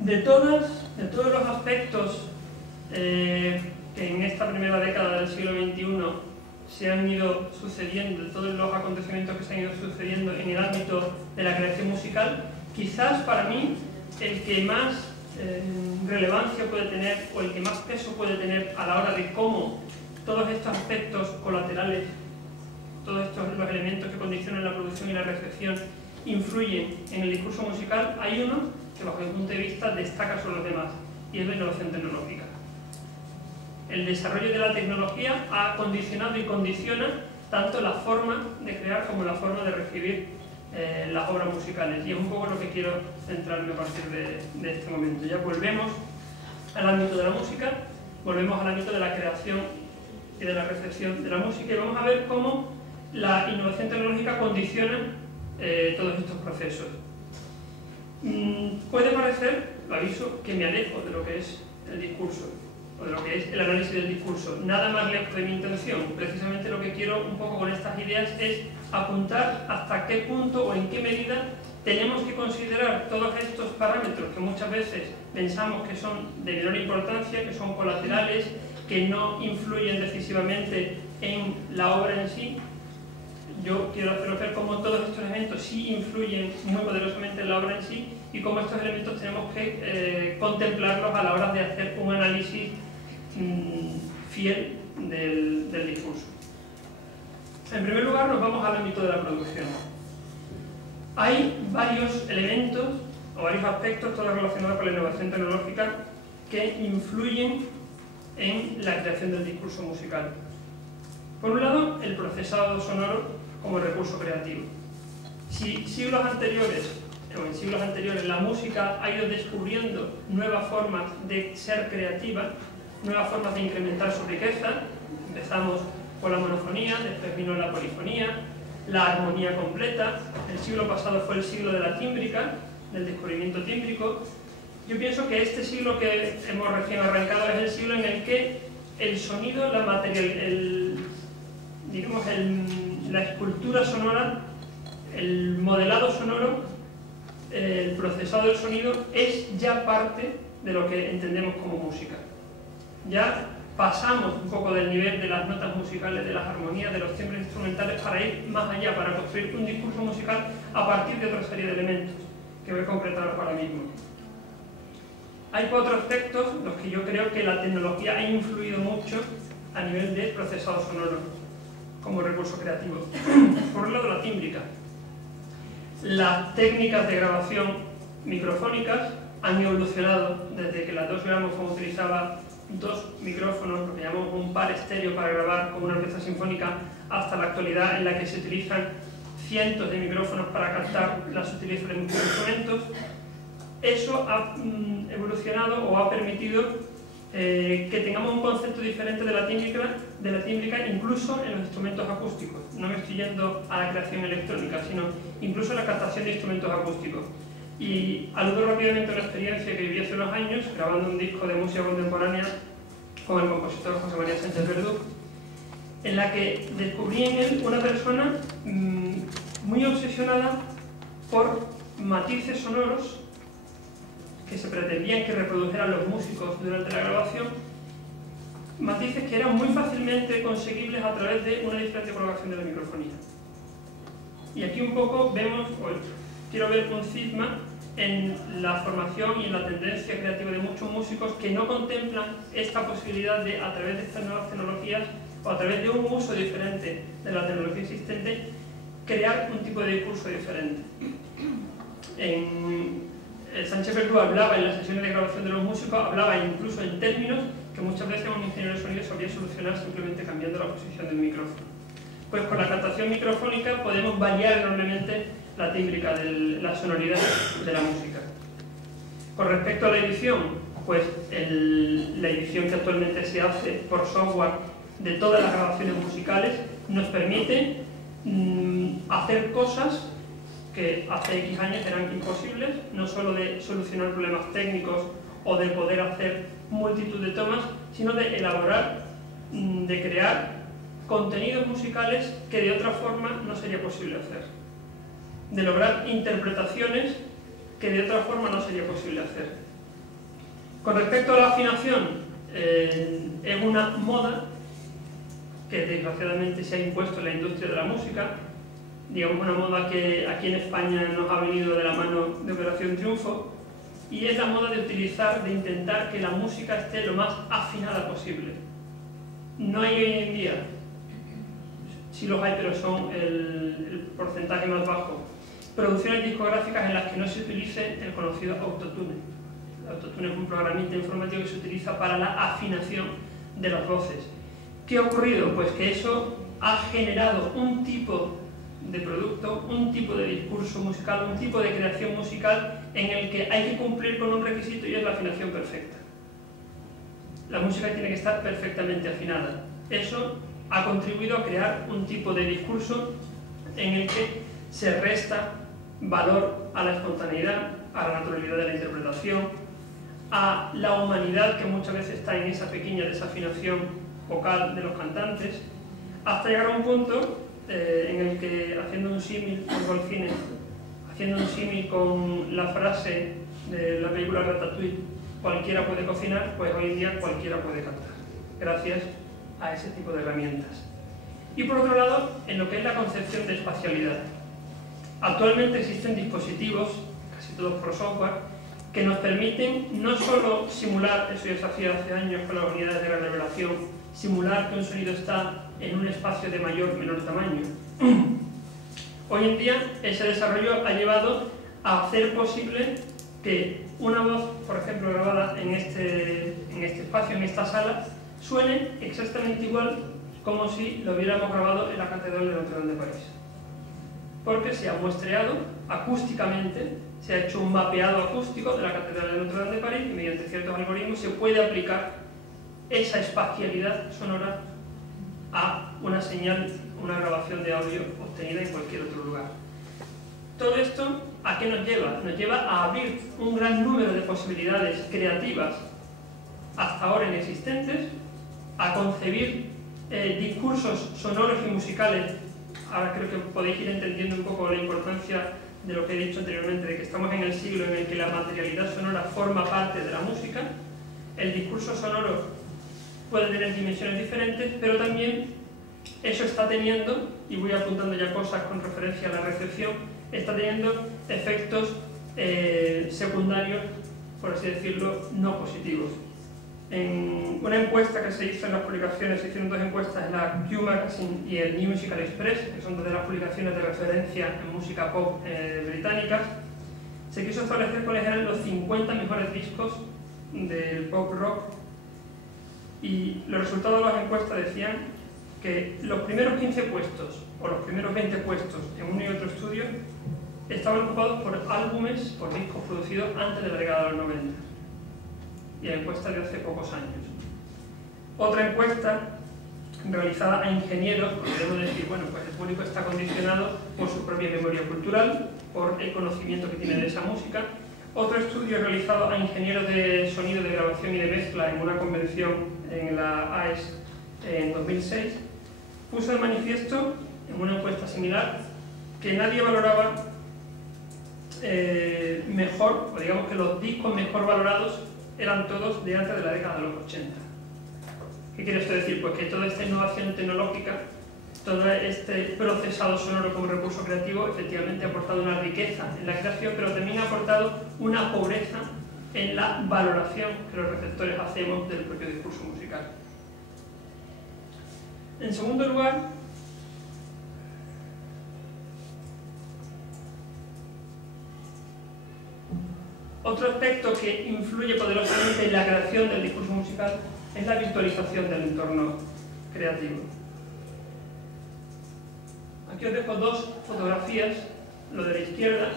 De todos los aspectos que en esta primera década del siglo XXI se han ido sucediendo, de todos los acontecimientos que se han ido sucediendo en el ámbito de la creación musical, quizás para mí el que más relevancia puede tener o el que más peso puede tener a la hora de cómo todos estos aspectos colaterales, todos los elementos que condicionan la producción y la recepción influyen en el discurso musical, hay uno que bajo mi punto de vista destaca sobre los demás, y es la innovación tecnológica. El desarrollo de la tecnología ha condicionado y condiciona tanto la forma de crear como la forma de recibir las obras musicales, y es un poco lo que quiero centrarme a partir de este momento. Ya volvemos al ámbito de la música, volvemos al ámbito de la creación y de la recepción de la música, y vamos a ver cómo la innovación tecnológica condiciona todos estos procesos. Puede parecer, lo aviso, que me alejo de lo que es el discurso, o de lo que es el análisis del discurso. Nada más lejos de mi intención. Precisamente lo que quiero un poco con estas ideas es apuntar hasta qué punto o en qué medida tenemos que considerar todos estos parámetros que muchas veces pensamos que son de menor importancia, que son colaterales, que no influyen decisivamente en la obra en sí. Yo quiero hacer ver cómo todos estos elementos sí influyen muy poderosamente en la obra en sí y cómo estos elementos tenemos que contemplarlos a la hora de hacer un análisis fiel del discurso. En primer lugar, nos vamos al ámbito de la producción. Hay varios elementos o varios aspectos, todos relacionados con la innovación tecnológica, que influyen en la creación del discurso musical. Por un lado, el procesado sonoro como recurso creativo. Si en siglos anteriores la música ha ido descubriendo nuevas formas de ser creativa, nuevas formas de incrementar su riqueza, empezamos con la monofonía, después vino la polifonía, la armonía completa. El siglo pasado fue el siglo de la tímbrica, del descubrimiento tímbrico. Yo pienso que este siglo que hemos recién arrancado es el siglo en el que el sonido, la material, digamos la escultura sonora, el modelado sonoro, el procesado del sonido es ya parte de lo que entendemos como música. Ya pasamos un poco del nivel de las notas musicales, de las armonías, de los timbres instrumentales, para ir más allá, para construir un discurso musical a partir de otra serie de elementos que voy a concretar ahora mismo. Hay 4 aspectos en los que yo creo que la tecnología ha influido mucho a nivel de procesado sonoro como recurso creativo. Por un lado, la tímbrica. Las técnicas de grabación microfónicas han evolucionado desde que la 2 Gramophone utilizaba 2 micrófonos, lo que llamamos un par estéreo para grabar con una orquesta sinfónica, hasta la actualidad en la que se utilizan cientos de micrófonos para captar la sutileza de muchos instrumentos. Eso ha evolucionado o ha permitido que tengamos un concepto diferente de la tímbrica incluso en los instrumentos acústicos. No me estoy yendo a la creación electrónica, sino incluso a la captación de instrumentos acústicos. Y aludo rápidamente a una experiencia que viví hace unos años grabando un disco de música contemporánea con el compositor José María Sánchez Verdú, en la que descubrí en él una persona muy obsesionada por matices sonoros que se pretendían que reprodujeran los músicos durante la grabación, matices que eran muy fácilmente conseguibles a través de una diferente colocación de la microfonía. Y aquí un poco vemos, quiero ver un cisma en la formación y en la tendencia creativa de muchos músicos que no contemplan esta posibilidad de, a través de estas nuevas tecnologías o a través de un uso diferente de la tecnología existente, crear un tipo de discurso diferente. Sánchez Verdú hablaba en las sesiones de grabación de los músicos, hablaba incluso en términos que muchas veces un ingeniero de sonido sabría solucionar simplemente cambiando la posición del micrófono. Pues con la captación microfónica podemos variar enormemente la tímbrica, la sonoridad de la música. Con respecto a la edición, pues la edición que actualmente se hace por software de todas las grabaciones musicales nos permite hacer cosas que hace X años eran imposibles, no solo de solucionar problemas técnicos o de poder hacer multitud de tomas, sino de elaborar, de crear contenidos musicales que de otra forma no sería posible hacer, de lograr interpretaciones que de otra forma no sería posible hacer. Con respecto a la afinación, es una moda que desgraciadamente se ha impuesto en la industria de la música, digamos una moda que aquí en España nos ha venido de la mano de Operación Triunfo, y es la moda de utilizar, de intentar que la música esté lo más afinada posible. No hay hoy en día, sí los hay, pero son el porcentaje más bajo, producciones discográficas en las que no se utilice el conocido autotune. El autotune es un programita informático que se utiliza para la afinación de las voces. ¿Qué ha ocurrido? Pues que eso ha generado un tipo de producto, un tipo de discurso musical, un tipo de creación musical en el que hay que cumplir con un requisito y es la afinación perfecta. La música tiene que estar perfectamente afinada. Eso ha contribuido a crear un tipo de discurso en el que se resta valor a la espontaneidad, a la naturalidad de la interpretación, a la humanidad que muchas veces está en esa pequeña desafinación vocal de los cantantes, hasta llegar a un punto en el que, haciendo un símil con el cine, haciendo un símil con la frase de la película Ratatouille, cualquiera puede cocinar, pues hoy en día cualquiera puede cantar, gracias a ese tipo de herramientas. Y por otro lado, en lo que es la concepción de espacialidad. Actualmente existen dispositivos, casi todos por software, que nos permiten no solo simular, eso ya se hacía hace años con las unidades de gran revelación, simular que un sonido está en un espacio de mayor o menor tamaño. Hoy en día ese desarrollo ha llevado a hacer posible que una voz, por ejemplo, grabada en este espacio, en esta sala, suene exactamente igual como si lo hubiéramos grabado en la Catedral de Notre Dame de París. Porque se ha muestreado acústicamente, se ha hecho un mapeado acústico de la Catedral de Notre Dame de París y mediante ciertos algoritmos se puede aplicar esa espacialidad sonora a una señal, una grabación de audio obtenida en cualquier otro lugar. Todo esto, ¿a qué nos lleva? Nos lleva a abrir un gran número de posibilidades creativas hasta ahora inexistentes, a concebir discursos sonoros y musicales. Ahora creo que podéis ir entendiendo un poco la importancia de lo que he dicho anteriormente, de que estamos en el siglo en el que la materialidad sonora forma parte de la música. El discurso sonoro puede tener dimensiones diferentes, pero también eso está teniendo, y voy apuntando ya cosas con referencia a la recepción, está teniendo efectos secundarios, por así decirlo, no positivos. En una encuesta que se hizo en las publicaciones, se hicieron dos encuestas en la Q Magazine y el New Musical Express, que son dos de las publicaciones de referencia en música pop británicas, se quiso establecer cuáles eran los 50 mejores discos del pop rock, y los resultados de las encuestas decían que los primeros 15 puestos o los primeros 20 puestos en uno y otro estudio estaban ocupados por álbumes, por discos producidos antes de la década de los 90, y la encuesta de hace pocos años. Otra encuesta realizada a ingenieros, porque debo decir, bueno, pues el público está condicionado por su propia memoria cultural, por el conocimiento que tiene de esa música. Otro estudio realizado a ingenieros de sonido, de grabación y de mezcla en una convención en la AES en 2006, puso de manifiesto, en una encuesta similar, que nadie valoraba mejor, o digamos que los discos mejor valorados eran todos de antes de la década de los 80. ¿Qué quiere esto decir? Pues que toda esta innovación tecnológica, todo este procesado sonoro como recurso creativo, efectivamente ha aportado una riqueza en la creación, pero también ha aportado una pobreza en la valoración que los receptores hacemos del propio discurso musical. En segundo lugar, otro aspecto que influye poderosamente en la creación del discurso musical es la virtualización del entorno creativo. Aquí os dejo dos fotografías. Lo de la izquierda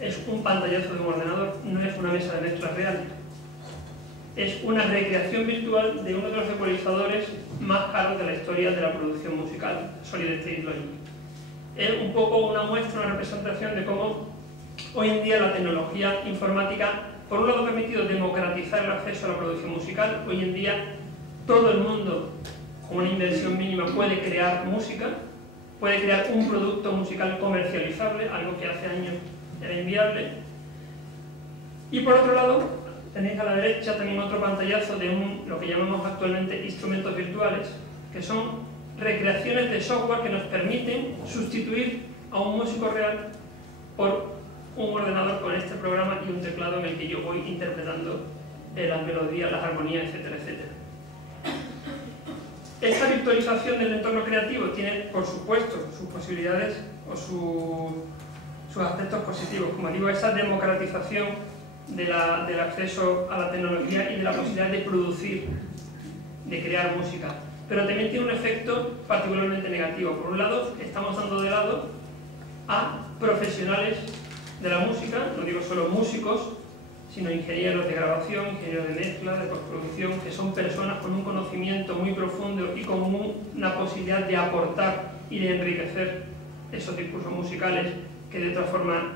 es un pantallazo de un ordenador, no es una mesa de mezcla real. Es una recreación virtual de uno de los ecualizadores más caros de la historia de la producción musical, Solid State Logic. Es un poco una muestra, una representación de cómo hoy en día la tecnología informática, por un lado, ha permitido democratizar el acceso a la producción musical. Hoy en día todo el mundo, con una inversión mínima, puede crear música, puede crear un producto musical comercializable, algo que hace años era inviable. Y por otro lado, tenéis a la derecha también otro pantallazo de lo que llamamos actualmente instrumentos virtuales, que son recreaciones de software que nos permiten sustituir a un músico real por un ordenador con este programa y un teclado en el que yo voy interpretando las melodías, las armonías, etcétera, etcétera. Esta virtualización del entorno creativo tiene, por supuesto, sus posibilidades o sus aspectos positivos. Como digo, esa democratización del acceso a la tecnología y de la posibilidad de producir, de crear música. Pero también tiene un efecto particularmente negativo. Por un lado, estamos dando de lado a profesionales de la música, no digo solo músicos, sino ingenieros de grabación, ingenieros de mezcla, de postproducción, que son personas con un conocimiento muy profundo y con una posibilidad de aportar y de enriquecer esos discursos musicales que de otra forma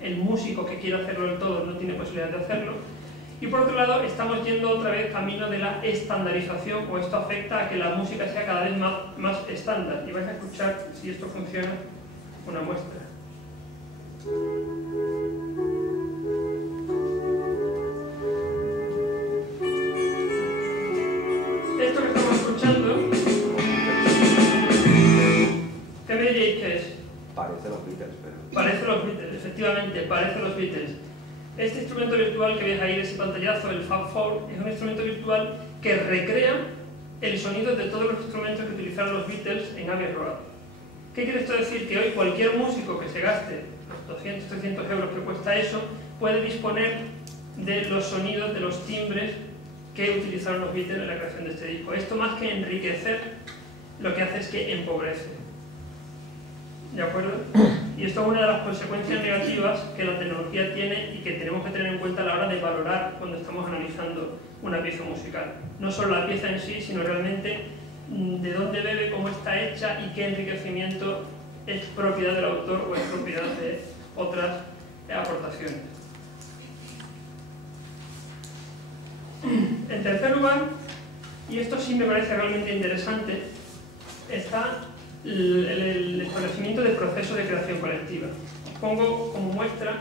el músico que quiere hacerlo del todo no tiene posibilidad de hacerlo. Y por otro lado, estamos yendo otra vez camino de la estandarización, o esto afecta a que la música sea cada vez más estándar. Y vais a escuchar, si esto funciona, una muestra. Esto que estamos escuchando, ¿qué me diréis que es? Parece los Beatles, pero... Parece los Beatles, efectivamente, parece los Beatles. Este instrumento virtual que veis ahí, ese pantallazo, el Fab Four, es un instrumento virtual que recrea el sonido de todos los instrumentos que utilizaron los Beatles en Abbey Road. ¿Qué quiere esto decir? Que hoy cualquier músico que se gaste los 200, 300 euros que cuesta eso, puede disponer de los sonidos, de los timbres que utilizaron los Beatles en la creación de este disco. Esto, más que enriquecer, lo que hace es que empobrece. ¿De acuerdo? Y esto es una de las consecuencias negativas que la tecnología tiene y que tenemos que tener en cuenta a la hora de valorar cuando estamos analizando una pieza musical. No solo la pieza en sí, sino realmente de dónde bebe, cómo está hecha y qué enriquecimiento es propiedad del autor o es propiedad de otras aportaciones. En tercer lugar, y esto sí me parece realmente interesante, está el establecimiento del proceso de creación colectiva. Pongo como muestra,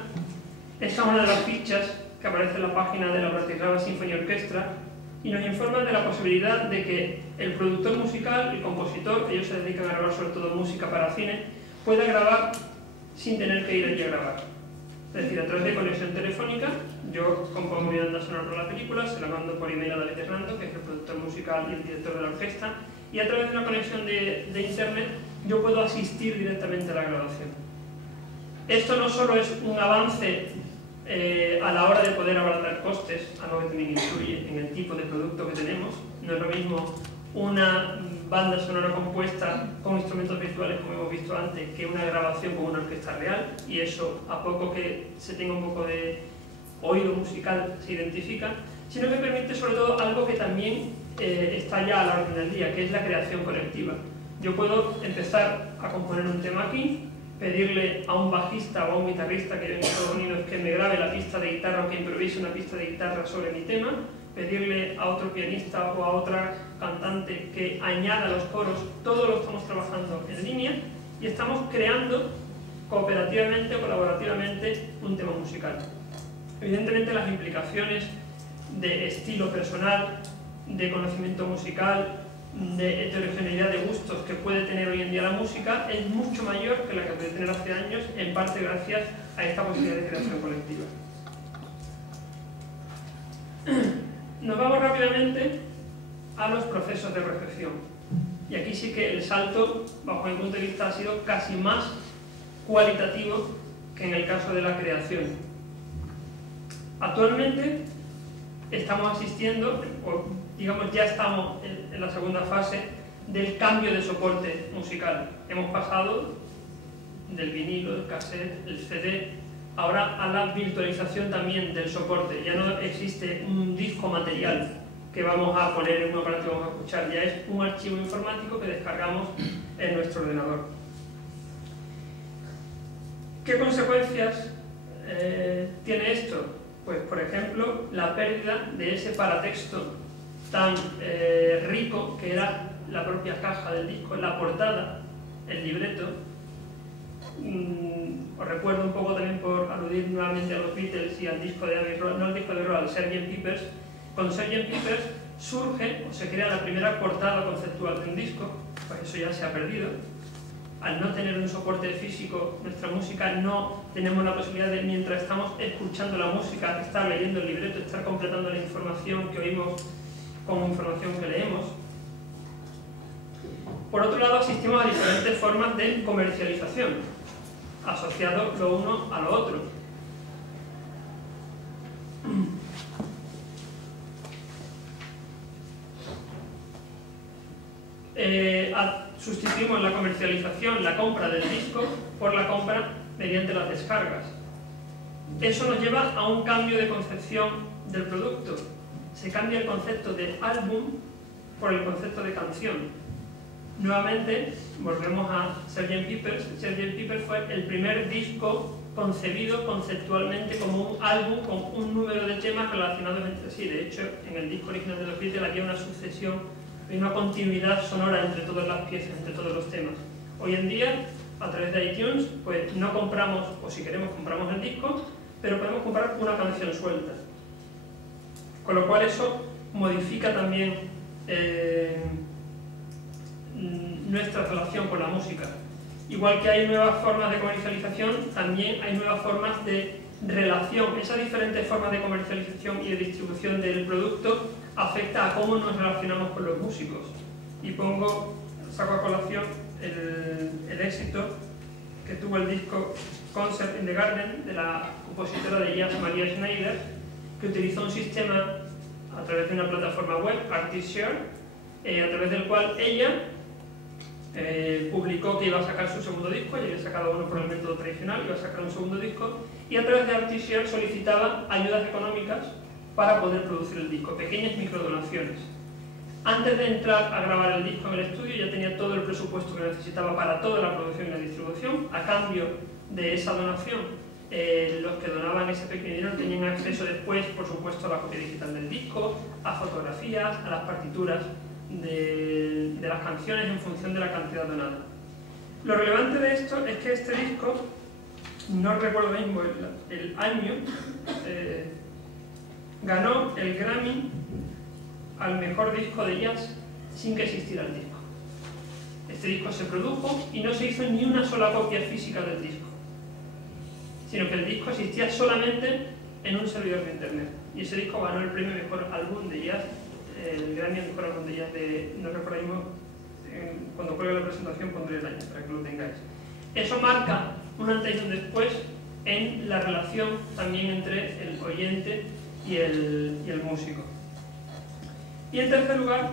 esta es una de las fichas que aparece en la página de la Bratislava Symphony Orchestra y nos informa de la posibilidad de que el productor musical, el compositor, ellos se dedican a grabar sobre todo música para cine, pueda grabar sin tener que ir allí a grabar. Es decir, a través de conexión telefónica, yo compongo mi banda sonora para la película, se la mando por email a David Hernando, que es el productor musical y el director de la orquesta, y a través de una conexión de internet yo puedo asistir directamente a la grabación. Esto no solo es un avance a la hora de poder abaratar costes, algo que también influye en el tipo de producto que tenemos. No es lo mismo una banda sonora compuesta con instrumentos virtuales, como hemos visto antes, que una grabación con una orquesta real, y eso, a poco que se tenga un poco de oído musical, se identifica, sino que permite sobre todo algo que también está ya a la orden del día, que es la creación colectiva. Yo puedo empezar a componer un tema aquí, pedirle a un bajista o a un guitarrista que vive en Estados Unidos que me grabe la pista de guitarra o que improvise una pista de guitarra sobre mi tema, pedirle a otro pianista o a otra cantante que añada los coros. Todo lo estamos trabajando en línea y estamos creando cooperativamente o colaborativamente un tema musical. Evidentemente las implicaciones de estilo personal, de conocimiento musical, de heterogeneidad de gustos que puede tener hoy en día la música es mucho mayor que la que puede tener hace años, en parte gracias a esta posibilidad de creación colectiva. Nos vamos rápidamente a los procesos de recepción. Y aquí sí que el salto, bajo mi punto de vista, ha sido casi más cualitativo que en el caso de la creación. Actualmente estamos asistiendo, o digamos ya estamos en la segunda fase del cambio de soporte musical. Hemos pasado del vinilo, el cassette, el CD, ahora a la virtualización también del soporte. Ya no existe un disco material que vamos a poner en un aparato y vamos a escuchar, ya es un archivo informático que descargamos en nuestro ordenador. ¿Qué consecuencias tiene esto? Pues, por ejemplo, la pérdida de ese paratexto tan rico que era la propia caja del disco, la portada, el libreto. Os recuerdo un poco también por aludir nuevamente a los Beatles y al disco de Abbey Road, no al disco de Road, al Sgt. Pepper's. Con Sgt. Pepper's surge o se crea la primera portada conceptual de un disco, pues eso ya se ha perdido. Al no tener un soporte físico, nuestra música no tenemos la posibilidad de, mientras estamos escuchando la música, estar leyendo el libreto, estar completando la información que oímos con información que leemos. Por otro lado, asistimos a diferentes formas de comercialización, asociados lo uno a lo otro. Sustituimos la comercialización, la compra del disco, por la compra mediante las descargas. Eso nos lleva a un cambio de concepción del producto. Se cambia el concepto de álbum por el concepto de canción. Nuevamente, volvemos a Sgt. Pepper's. Sgt. Pepper's fue el primer disco concebido conceptualmente como un álbum con un número de temas relacionados entre sí. De hecho, en el disco original de los Beatles había una sucesión, una continuidad sonora entre todas las piezas, entre todos los temas. Hoy en día, a través de iTunes, pues no compramos, o si queremos compramos el disco, pero podemos comprar una canción suelta. Con lo cual eso modifica también nuestra relación con la música. Igual que hay nuevas formas de comercialización, también hay nuevas formas de relación. Esas diferentes formas de comercialización y de distribución del producto afecta a cómo nos relacionamos con los músicos. Y saco a colación el éxito que tuvo el disco Concert in the Garden de la compositora de jazz Maria Schneider, que utilizó un sistema a través de una plataforma web, ArtistShare, a través del cual ella publicó que iba a sacar su segundo disco. Ya había sacado uno por el método tradicional, iba a sacar un segundo disco, y a través de ArtistShare solicitaba ayudas económicas para poder producir el disco, pequeñas microdonaciones. Antes de entrar a grabar el disco en el estudio ya tenía todo el presupuesto que necesitaba para toda la producción y la distribución. A cambio de esa donación, los que donaban ese pequeño dinero tenían acceso después, por supuesto, a la copia digital del disco, a fotografías, a las partituras de las canciones en función de la cantidad donada. Lo relevante de esto es que este disco, no recuerdo mismo el año, ganó el Grammy al mejor disco de jazz sin que existiera el disco. Este disco se produjo y no se hizo ni una sola copia física del disco, sino que el disco existía solamente en un servidor de internet. Y ese disco ganó el premio Mejor Álbum de Jazz, el Grammy Mejor Álbum de Jazz de, no recuerdo mismo, cuando cuelgue la presentación pondré el año para que lo tengáis. Eso marca un antes y un después en la relación también entre el oyente y el músico. Y en tercer lugar,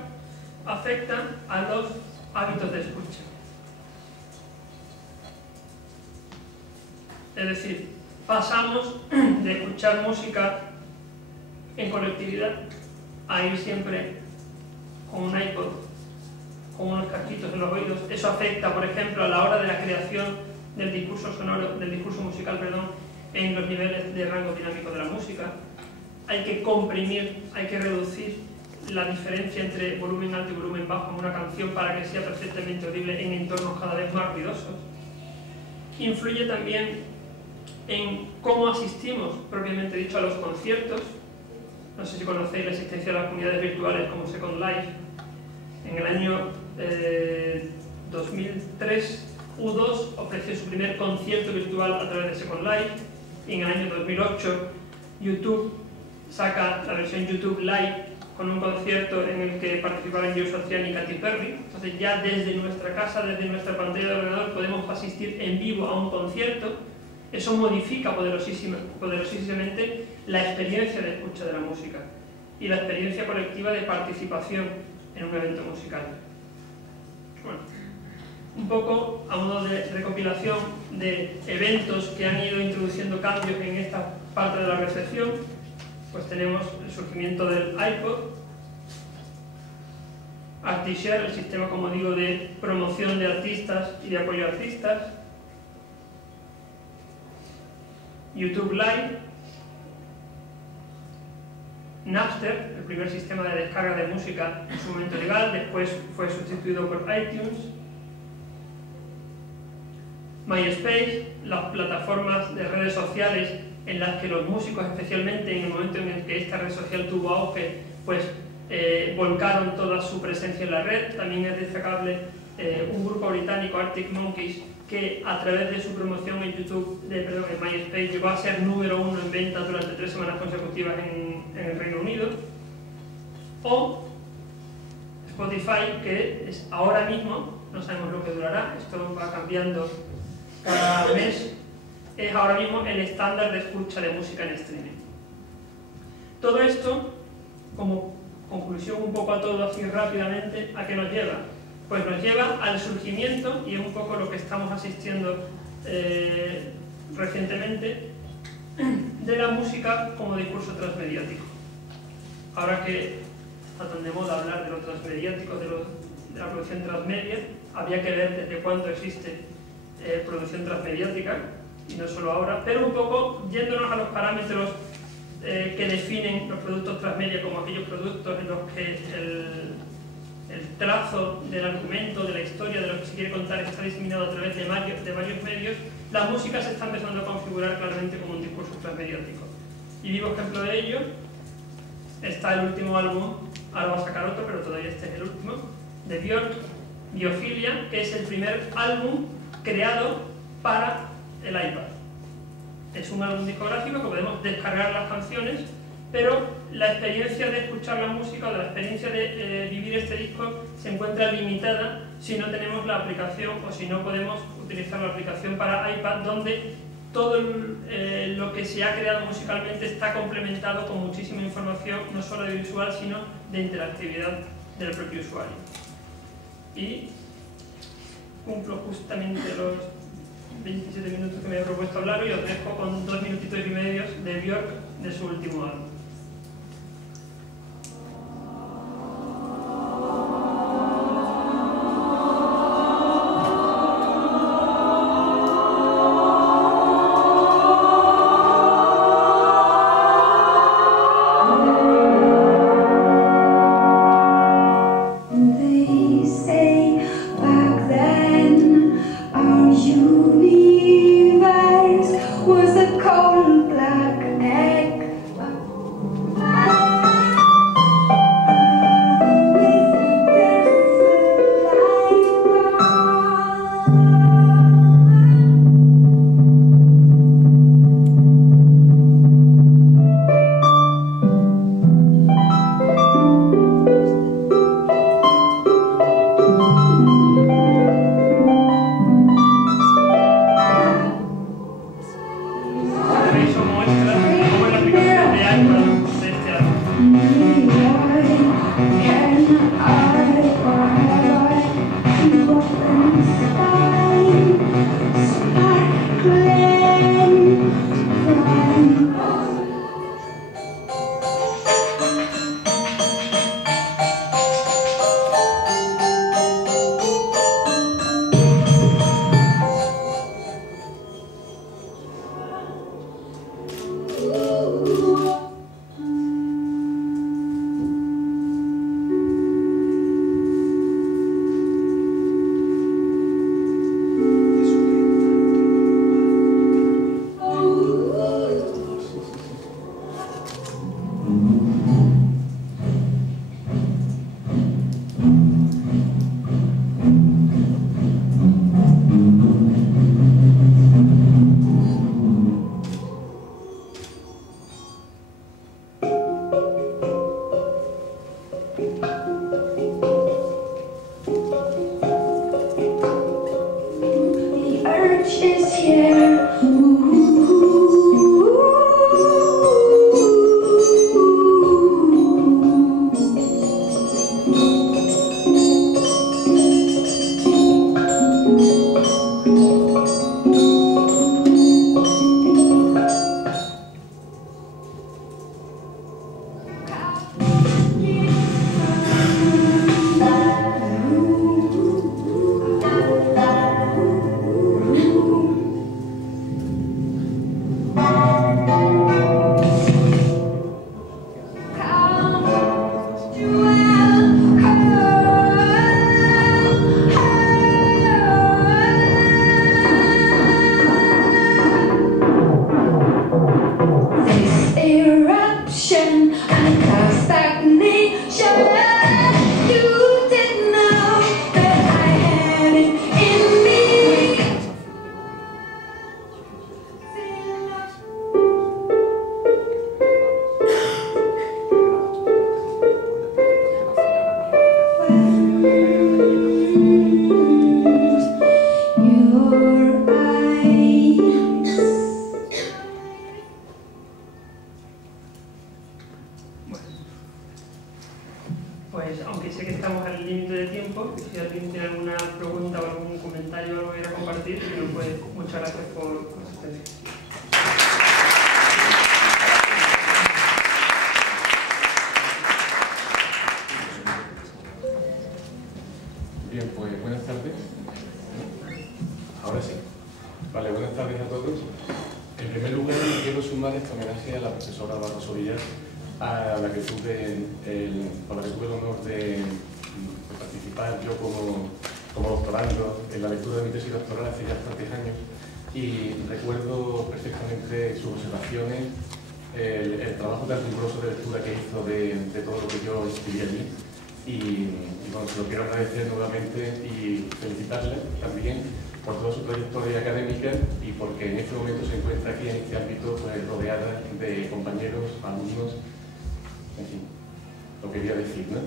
afecta a los hábitos de escucha. Es decir, pasamos de escuchar música en colectividad a ir siempre con un iPod, con unos casquitos en los oídos. Eso afecta, por ejemplo, a la hora de la creación del discurso sonoro, del discurso musical, en los niveles de rango dinámico de la música. Hay que comprimir, hay que reducir la diferencia entre volumen alto y volumen bajo en una canción para que sea perfectamente audible en entornos cada vez más ruidosos. Influye también en cómo asistimos, propiamente dicho, a los conciertos. No sé si conocéis la existencia de las comunidades virtuales como Second Life. En el año 2003, U2 ofreció su primer concierto virtual a través de Second Life. Y en el año 2008, YouTube saca la versión YouTube Live con un concierto en el que participaban Joe Satriani y Katy Perry. Entonces ya desde nuestra casa, desde nuestra pantalla de ordenador, podemos asistir en vivo a un concierto. Eso modifica poderosísimamente la experiencia de escucha de la música y la experiencia colectiva de participación en un evento musical. Bueno, un poco a modo de recopilación de eventos que han ido introduciendo cambios en esta parte de la recepción, pues tenemos el surgimiento del iPod, Artishare, el sistema, como digo, de promoción de artistas y de apoyo a artistas, YouTube Live, Napster, el primer sistema de descarga de música en su momento legal, después fue sustituido por iTunes, MySpace, las plataformas de redes sociales en las que los músicos, especialmente en el momento en el que esta red social tuvo auge, pues volcaron toda su presencia en la red. También es destacable un grupo británico, Arctic Monkeys, que a través de su promoción en en MySpace llegó a ser número 1 en ventas durante 3 semanas consecutivas en el Reino Unido. O Spotify, que es ahora mismo, no sabemos lo que durará, esto va cambiando cada mes, es ahora mismo el estándar de escucha de música en streaming. Todo esto, como conclusión un poco a todo así rápidamente, ¿a qué nos lleva? Pues nos lleva al surgimiento, y es un poco lo que estamos asistiendo recientemente, de la música como discurso transmediático. Ahora que está tan de moda hablar de lo transmediático, de la producción transmedia, habría que ver desde cuándo existe producción transmediática, y no solo ahora, pero un poco yéndonos a los parámetros que definen los productos transmedia como aquellos productos en los que el trazo del argumento, de la historia, de lo que se quiere contar está diseminado a través de varios medios. La música se está empezando a configurar claramente como un discurso transmediático. Y vivo ejemplo de ello está el último álbum, ahora va a sacar otro, pero todavía este es el último, de Björk, Biophilia, que es el primer álbum creado para el iPad. Es un álbum discográfico que podemos descargar las canciones, pero la experiencia de escuchar la música o la experiencia de vivir este disco se encuentra limitada si no tenemos la aplicación o si no podemos utilizar la aplicación para iPad, donde todo lo que se ha creado musicalmente está complementado con muchísima información, no solo de visual, sino de interactividad del propio usuario. Y cumplo justamente los 27 minutos que me he propuesto hablar y os dejo con 2 minutitos y medio de Björk de su último álbum. pues aunque sé que estamos al límite de tiempo, si alguien tiene alguna pregunta o algún comentario o algo que quiera compartir, pues muchas gracias por su asistencia. Bien, pues buenas tardes. Ahora sí. Vale, buenas tardes a todos. En primer lugar, quiero sumar este homenaje a la profesora Barroso Villar, a la que tuve el honor de participar yo como doctorando en la lectura de mi tesis doctoral hace ya bastantes años, y recuerdo perfectamente sus observaciones, el trabajo tan riguroso de lectura que hizo de todo lo que yo escribí allí, y bueno, se lo quiero agradecer nuevamente y felicitarla también por toda su trayectoria académica y porque en este momento se encuentra aquí en este ámbito pues, rodeada de compañeros, alumnos, en fin, lo quería decir, ¿no?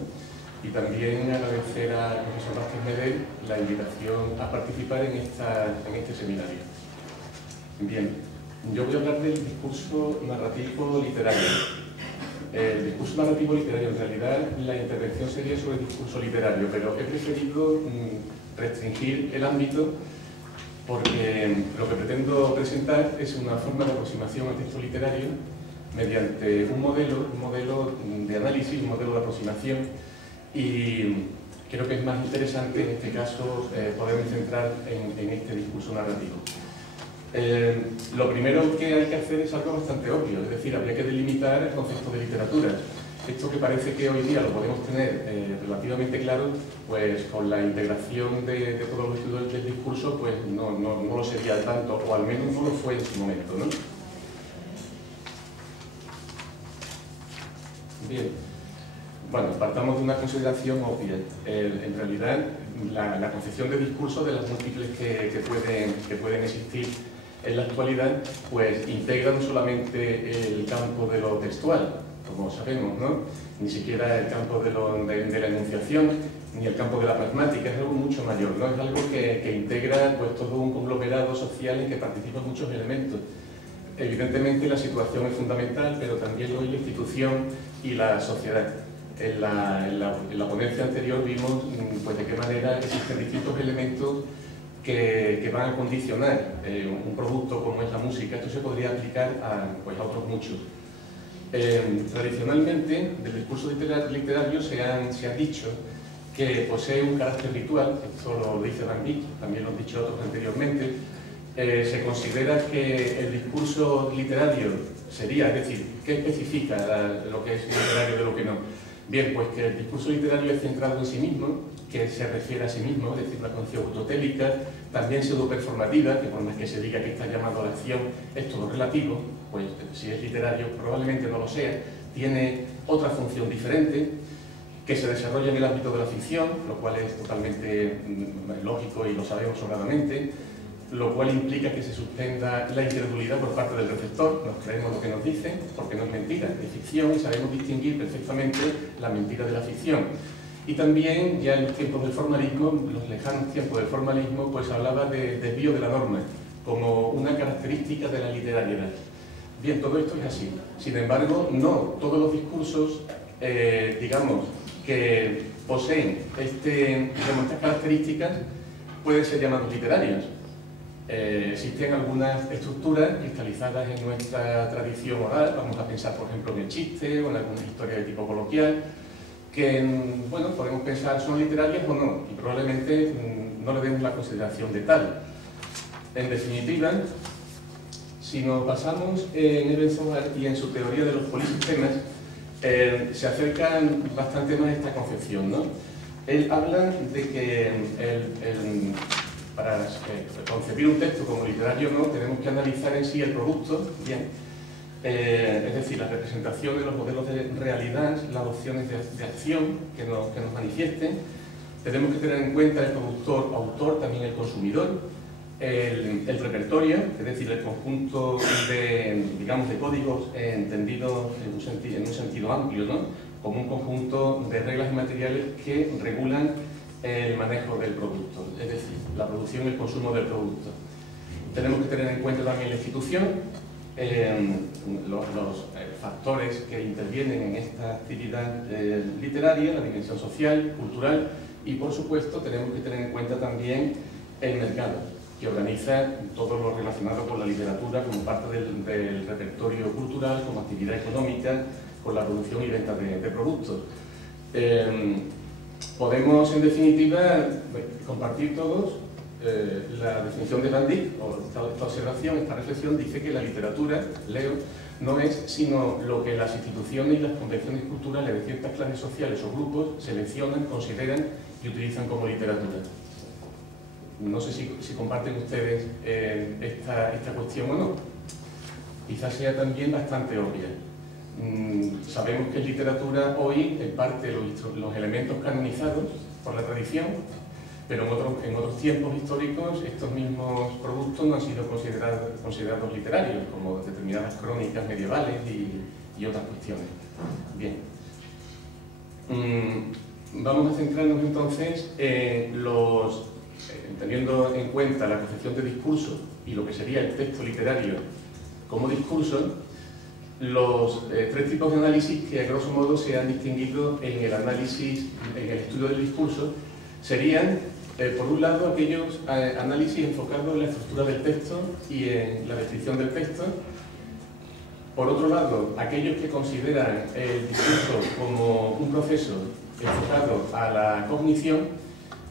Y también agradecer al profesor Vázquez Medel la invitación a participar en este seminario. Bien, yo voy a hablar del discurso narrativo literario. El discurso narrativo literario, en realidad la intervención sería sobre el discurso literario, pero he preferido restringir el ámbito porque lo que pretendo presentar es una forma de aproximación al texto literario mediante un modelo de análisis, un modelo de aproximación, y creo que es más interesante en este caso poderme centrar en este discurso narrativo. Lo primero que hay que hacer es algo bastante obvio, es decir, habría que delimitar el concepto de literatura. Esto que parece que hoy día lo podemos tener relativamente claro, pues con la integración de todos los estudios del discurso, pues no lo sería tanto, o al menos no lo fue en su momento, ¿no? Bien, bueno, partamos de una consideración obvia. En realidad, la concepción de discurso, de las múltiples que pueden existir en la actualidad, pues integra no solamente el campo de lo textual, como sabemos, ¿no? Ni siquiera el campo de la enunciación, ni el campo de la pragmática, es algo mucho mayor, ¿no? Es algo que integra pues, todo un conglomerado social en que participan muchos elementos. Evidentemente la situación es fundamental, pero también lo es la institución y la sociedad. En la ponencia anterior vimos pues, de qué manera existen distintos elementos que van a condicionar un producto como es la música. Esto se podría aplicar pues, a otros muchos. Tradicionalmente, del discurso literario se ha dicho que posee un carácter ritual, esto lo dice Van Wyk, también lo han dicho otros anteriormente. Se considera que el discurso literario sería, es decir, ¿qué especifica lo que es literario de lo que no? Bien, pues que el discurso literario es centrado en sí mismo, que se refiere a sí mismo, es decir, una concepción autotélica, también pseudo-performativa, que por más que se diga que está llamado a la acción, es todo relativo, pues si es literario probablemente no lo sea, tiene otra función diferente, que se desarrolla en el ámbito de la ficción, lo cual es totalmente lógico y lo sabemos sobradamente, lo cual implica que se suspenda la incredulidad por parte del receptor, nos creemos lo que nos dicen, porque no es mentira, es ficción y sabemos distinguir perfectamente la mentira de la ficción. Y también, ya en los tiempos del formalismo, los lejanos tiempos del formalismo, pues hablaba de desvío de la norma, como una característica de la literariedad. Bien, todo esto es así. Sin embargo, no todos los discursos, digamos, que poseen estas características pueden ser llamados literarios. Existen algunas estructuras cristalizadas en nuestra tradición oral, vamos a pensar por ejemplo en el chiste o en alguna historia de tipo coloquial, que bueno, podemos pensar son literarias o no, y probablemente no le demos la consideración de tal. En definitiva, si nos basamos en Ebensohar y en su teoría de los polisistemas, se acercan bastante más a esta concepción, ¿no? Él habla de que para concebir un texto como literario no, tenemos que analizar en sí el producto, bien, es decir, la representación de los modelos de realidad, las opciones de acción que nos manifiesten. Tenemos que tener en cuenta el productor, autor, también el consumidor, el repertorio, es decir, el conjunto de códigos entendidos en un sentido amplio, ¿no? Como un conjunto de reglas y materiales que regulan el manejo del producto, es decir, la producción y el consumo del producto. Tenemos que tener en cuenta también la institución, los factores que intervienen en esta actividad literaria, la dimensión social, cultural, y por supuesto tenemos que tener en cuenta también el mercado, que organiza todo lo relacionado con la literatura como parte del repertorio cultural, como actividad económica, con la producción y venta de productos. Podemos, en definitiva, compartir todos la definición de Van Dijk, o esta observación, esta reflexión, dice que la literatura, leo, no es sino lo que las instituciones y las convenciones culturales de ciertas clases sociales o grupos seleccionan, consideran y utilizan como literatura. No sé si comparten ustedes esta cuestión o no. Quizás sea también bastante obvia. Sabemos que en literatura hoy, en parte, los elementos canonizados por la tradición, pero en otros tiempos históricos estos mismos productos no han sido considerados literarios, como determinadas crónicas medievales y otras cuestiones. Bien. Vamos a centrarnos entonces en teniendo en cuenta la concepción de discurso y lo que sería el texto literario como discurso, los tres tipos de análisis que a grosso modo se han distinguido en el estudio del discurso serían, por un lado, aquellos análisis enfocados en la estructura del texto y en la descripción del texto. Por otro lado, aquellos que consideran el discurso como un proceso enfocado a la cognición,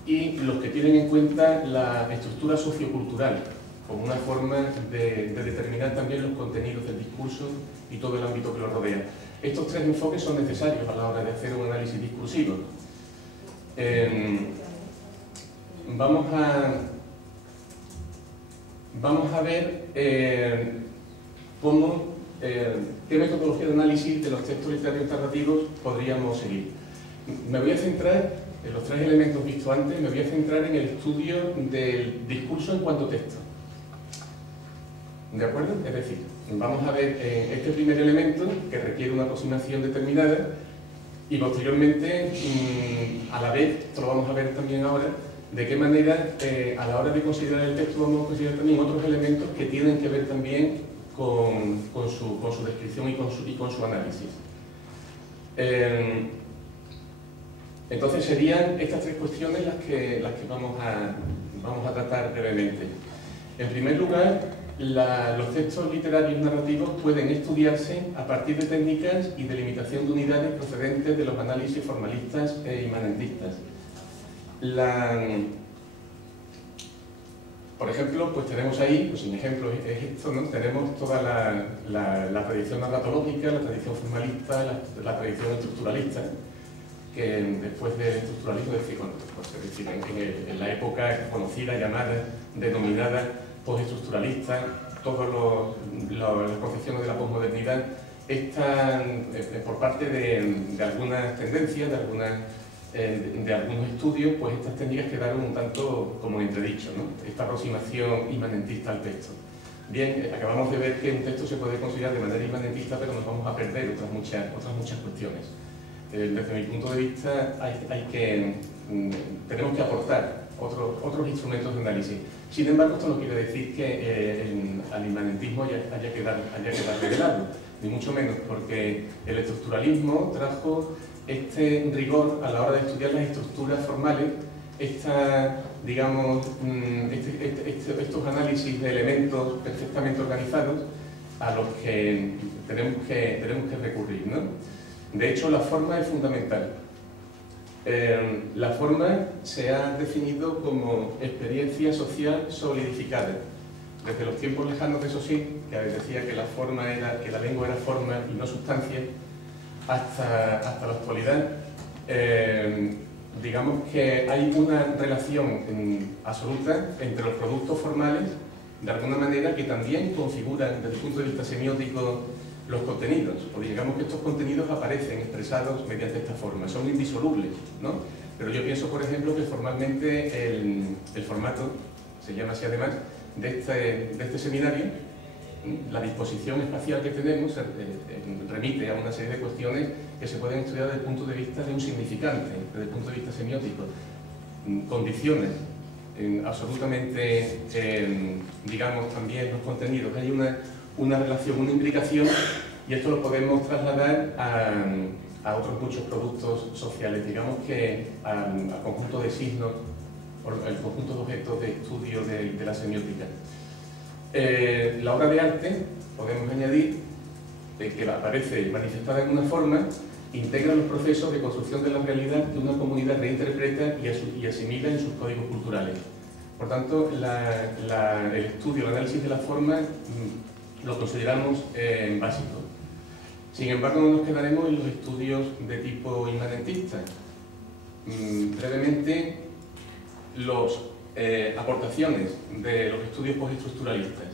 y los que tienen en cuenta la estructura sociocultural como una forma de determinar también los contenidos del discurso y todo el ámbito que lo rodea. Estos tres enfoques son necesarios a la hora de hacer un análisis discursivo. Vamos a ver qué metodología de análisis de los textos literarios narrativos podríamos seguir. Me voy a centrar en los tres elementos vistos antes, me voy a centrar en el estudio del discurso en cuanto texto. ¿De acuerdo? Es decir, vamos a ver este primer elemento que requiere una aproximación determinada y posteriormente, a la vez, esto lo vamos a ver también ahora, de qué manera a la hora de considerar el texto vamos a considerar también otros elementos que tienen que ver también con su descripción y con su análisis. Entonces serían estas tres cuestiones las que vamos a tratar brevemente. En primer lugar, los textos literarios narrativos pueden estudiarse a partir de técnicas y delimitación de unidades procedentes de los análisis formalistas e imanentistas. Por ejemplo, pues tenemos ahí, pues un ejemplo es esto, ¿no? Tenemos toda la tradición narratológica, la tradición formalista, la tradición estructuralista, que después del estructuralismo, en la época conocida, llamada, denominada postestructuralista, todas las concepciones de la posmodernidad están, por parte de algunas tendencias, de algunos estudios, pues estas técnicas quedaron un tanto como entredicho, ¿no? Esta aproximación imanentista al texto. Bien, acabamos de ver que un texto se puede considerar de manera imanentista, pero nos vamos a perder otras muchas cuestiones. Desde mi punto de vista, tenemos que aportar otros instrumentos de análisis. Sin embargo, esto no quiere decir que al inmanentismo haya que darle de lado, ni mucho menos, porque el estructuralismo trajo este rigor a la hora de estudiar las estructuras formales, estos análisis de elementos perfectamente organizados a los que tenemos que recurrir, ¿no? De hecho, la forma es fundamental. La forma se ha definido como experiencia social solidificada. Desde los tiempos lejanos de Saussure, que decía que la lengua era forma y no sustancia, hasta la actualidad, digamos que hay una relación absoluta entre los productos formales, de alguna manera, que también configuran desde el punto de vista semiótico los contenidos, o digamos que estos contenidos aparecen expresados mediante esta forma, son indisolubles, ¿no? Pero yo pienso, por ejemplo, que formalmente el formato, se llama así además, de este seminario, la disposición espacial que tenemos remite a una serie de cuestiones que se pueden estudiar desde el punto de vista de un significante, desde el punto de vista semiótico, condiciones absolutamente, digamos, también los contenidos. Hay una relación, una implicación, y esto lo podemos trasladar a otros muchos productos sociales, digamos que al conjunto de signos, el conjunto de objetos de estudio de la semiótica. La obra de arte, podemos añadir, que aparece manifestada en una forma, integra los procesos de construcción de la realidad que una comunidad reinterpreta y asimila en sus códigos culturales. Por tanto, el estudio, el análisis de la forma lo consideramos básico. Sin embargo, no nos quedaremos en los estudios de tipo inmanentista. Brevemente, las aportaciones de los estudios postestructuralistas.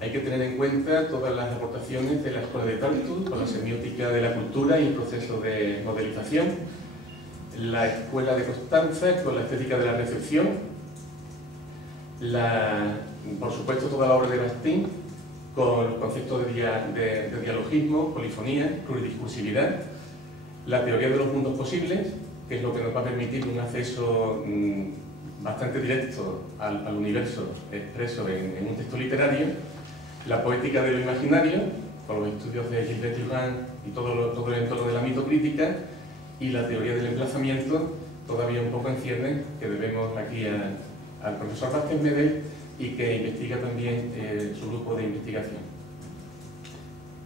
Hay que tener en cuenta todas las aportaciones de la Escuela de Tartu, con la semiótica de la cultura y el proceso de modelización, la Escuela de Constanza, con la estética de la recepción, por supuesto toda la obra de Bastian, con los conceptos de dialogismo, polifonía, pluridiscursividad, la teoría de los mundos posibles, que es lo que nos va a permitir un acceso bastante directo al universo expreso en un texto literario, la poética de lo imaginario, con los estudios de Gilbert Durand y todo el entorno de la mitocrítica, y la teoría del emplazamiento, todavía un poco en ciernes, que debemos aquí al profesor Vázquez Medel, y que investiga también su grupo de investigación.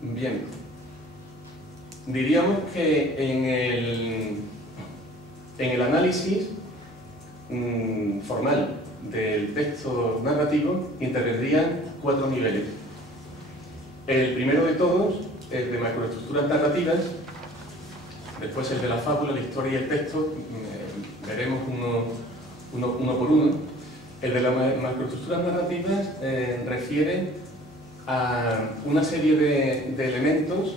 Bien, diríamos que en el análisis formal del texto narrativo intervendrían 4 niveles. El primero de todos, el de macroestructuras narrativas, después el de la fábula, la historia y el texto, veremos uno por uno. El de las macroestructuras narrativas refiere a una serie de elementos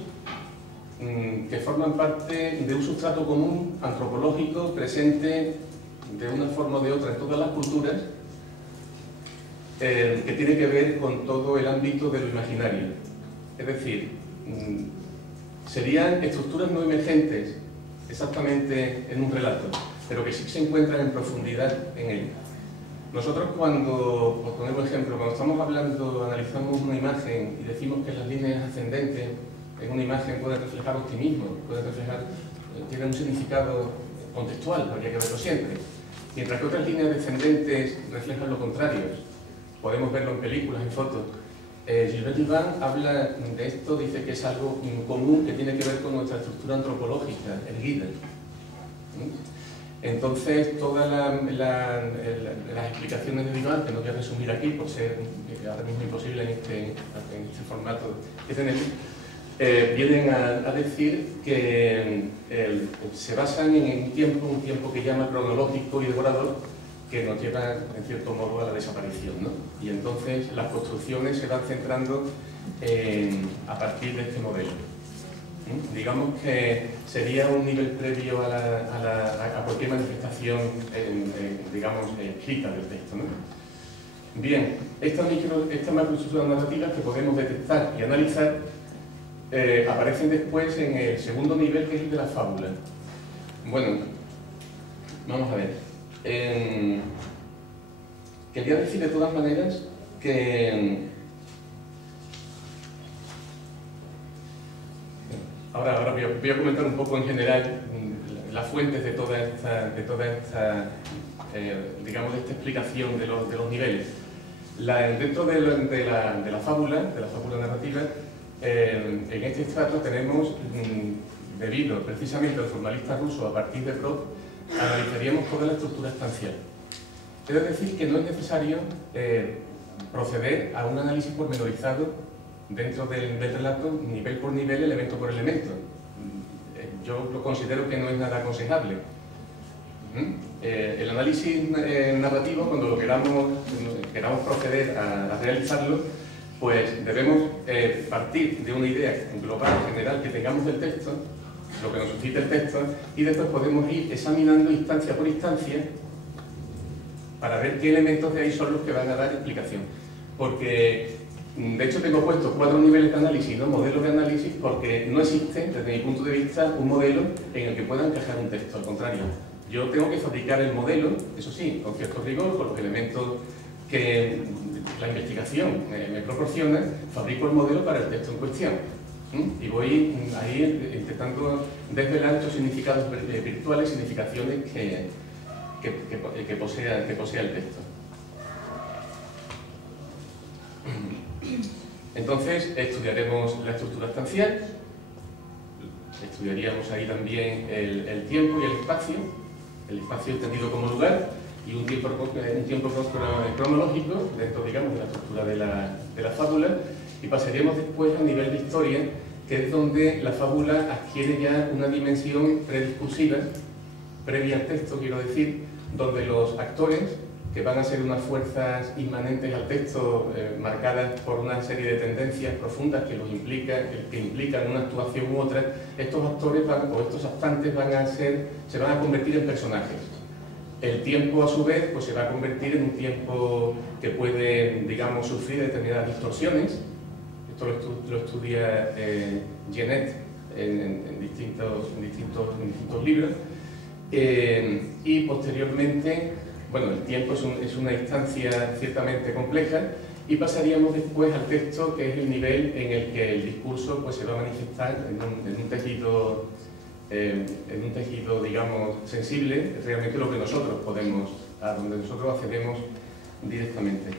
que forman parte de un sustrato común antropológico presente de una forma o de otra en todas las culturas, que tiene que ver con todo el ámbito de lo imaginario. Es decir, serían estructuras no emergentes exactamente en un relato, pero que sí se encuentran en profundidad en él. Nosotros cuando, por poner un ejemplo, cuando estamos hablando, analizamos una imagen y decimos que las líneas ascendentes en una imagen pueden reflejar optimismo, tienen un significado contextual, habría que verlo siempre. Mientras que otras líneas descendentes reflejan lo contrario. Podemos verlo en películas, en fotos. Gilbert Durand habla de esto, dice que es algo común que tiene que ver con nuestra estructura antropológica, erguida. Entonces, todas las explicaciones de Durand, que no voy a resumir aquí por ser ahora mismo imposible en este formato que tenemos, vienen a decir que se basan en un tiempo que llama cronológico y devorador, que nos lleva, en cierto modo, a la desaparición, ¿no? Y entonces las construcciones se van centrando a partir de este modelo. Digamos que sería un nivel previo a cualquier manifestación, digamos, escrita del texto, ¿no? Bien, estas macroestructuras narrativas que podemos detectar y analizar aparecen después en el segundo nivel, que es el de la fábula. Bueno, vamos a ver. Quería decir de todas maneras que ahora voy a comentar un poco en general las fuentes de toda esta digamos, de esta explicación de los niveles. Dentro de la fábula narrativa, en este estrato tenemos, debido precisamente al formalista ruso a partir de Proust, analizaríamos toda la estructura estancial. Es decir, que no es necesario proceder a un análisis pormenorizado dentro del relato, nivel por nivel, elemento por elemento. Yo lo considero que no es nada aconsejable. El análisis narrativo, cuando lo queramos proceder a realizarlo, pues debemos partir de una idea global, general, que tengamos del texto, lo que nos suscita el texto, y después podemos ir examinando instancia por instancia para ver qué elementos de ahí son los que van a dar explicación. Porque, de hecho, tengo puesto 4 niveles de análisis, no modelos de análisis, porque no existe, desde mi punto de vista, un modelo en el que pueda encajar un texto. Al contrario, yo tengo que fabricar el modelo, eso sí, con cierto rigor, con los elementos que la investigación me proporciona, fabrico el modelo para el texto en cuestión. Y voy ahí intentando desvelar estos significados virtuales, significaciones que posea el texto. Entonces estudiaremos la estructura estancial, estudiaríamos ahí también el tiempo y el espacio entendido como lugar y un tiempo cronológico dentro, digamos, de la estructura de la fábula, y pasaríamos después al nivel de historia, que es donde la fábula adquiere ya una dimensión prediscursiva, previa al texto, quiero decir, donde los actores, que van a ser unas fuerzas inmanentes al texto, marcadas por una serie de tendencias profundas que implican una actuación u otra, estos actores estos actantes se van a convertir en personajes. El tiempo, a su vez, pues se va a convertir en un tiempo que puede, digamos, sufrir determinadas distorsiones. Esto lo estudia Genet en distintos libros. Y posteriormente, bueno, el tiempo es una instancia ciertamente compleja, y pasaríamos después al texto, que es el nivel en el que el discurso pues, se va a manifestar en un tejido, digamos, sensible, realmente lo que nosotros a donde nosotros accedemos directamente.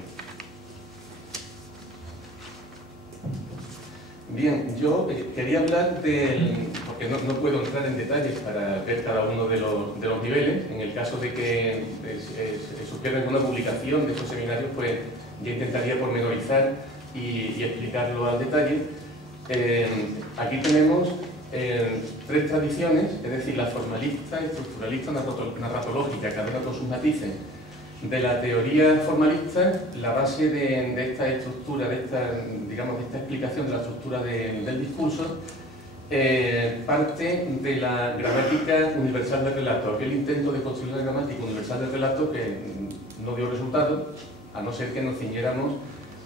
Bien, yo quería hablar porque no puedo entrar en detalles para ver cada uno de los niveles. En el caso de que surgiera una publicación de estos seminarios, pues ya intentaría pormenorizar y explicarlo al detalle. Aquí tenemos tres tradiciones, es decir, la formalista, estructuralista, narratológica, cada una con sus matices. De la teoría formalista, la base de esta estructura, de esta explicación de la estructura del discurso, parte de la gramática universal del relato, aquel intento de construir una gramática universal del relato que no dio resultado, a no ser que nos ciñéramos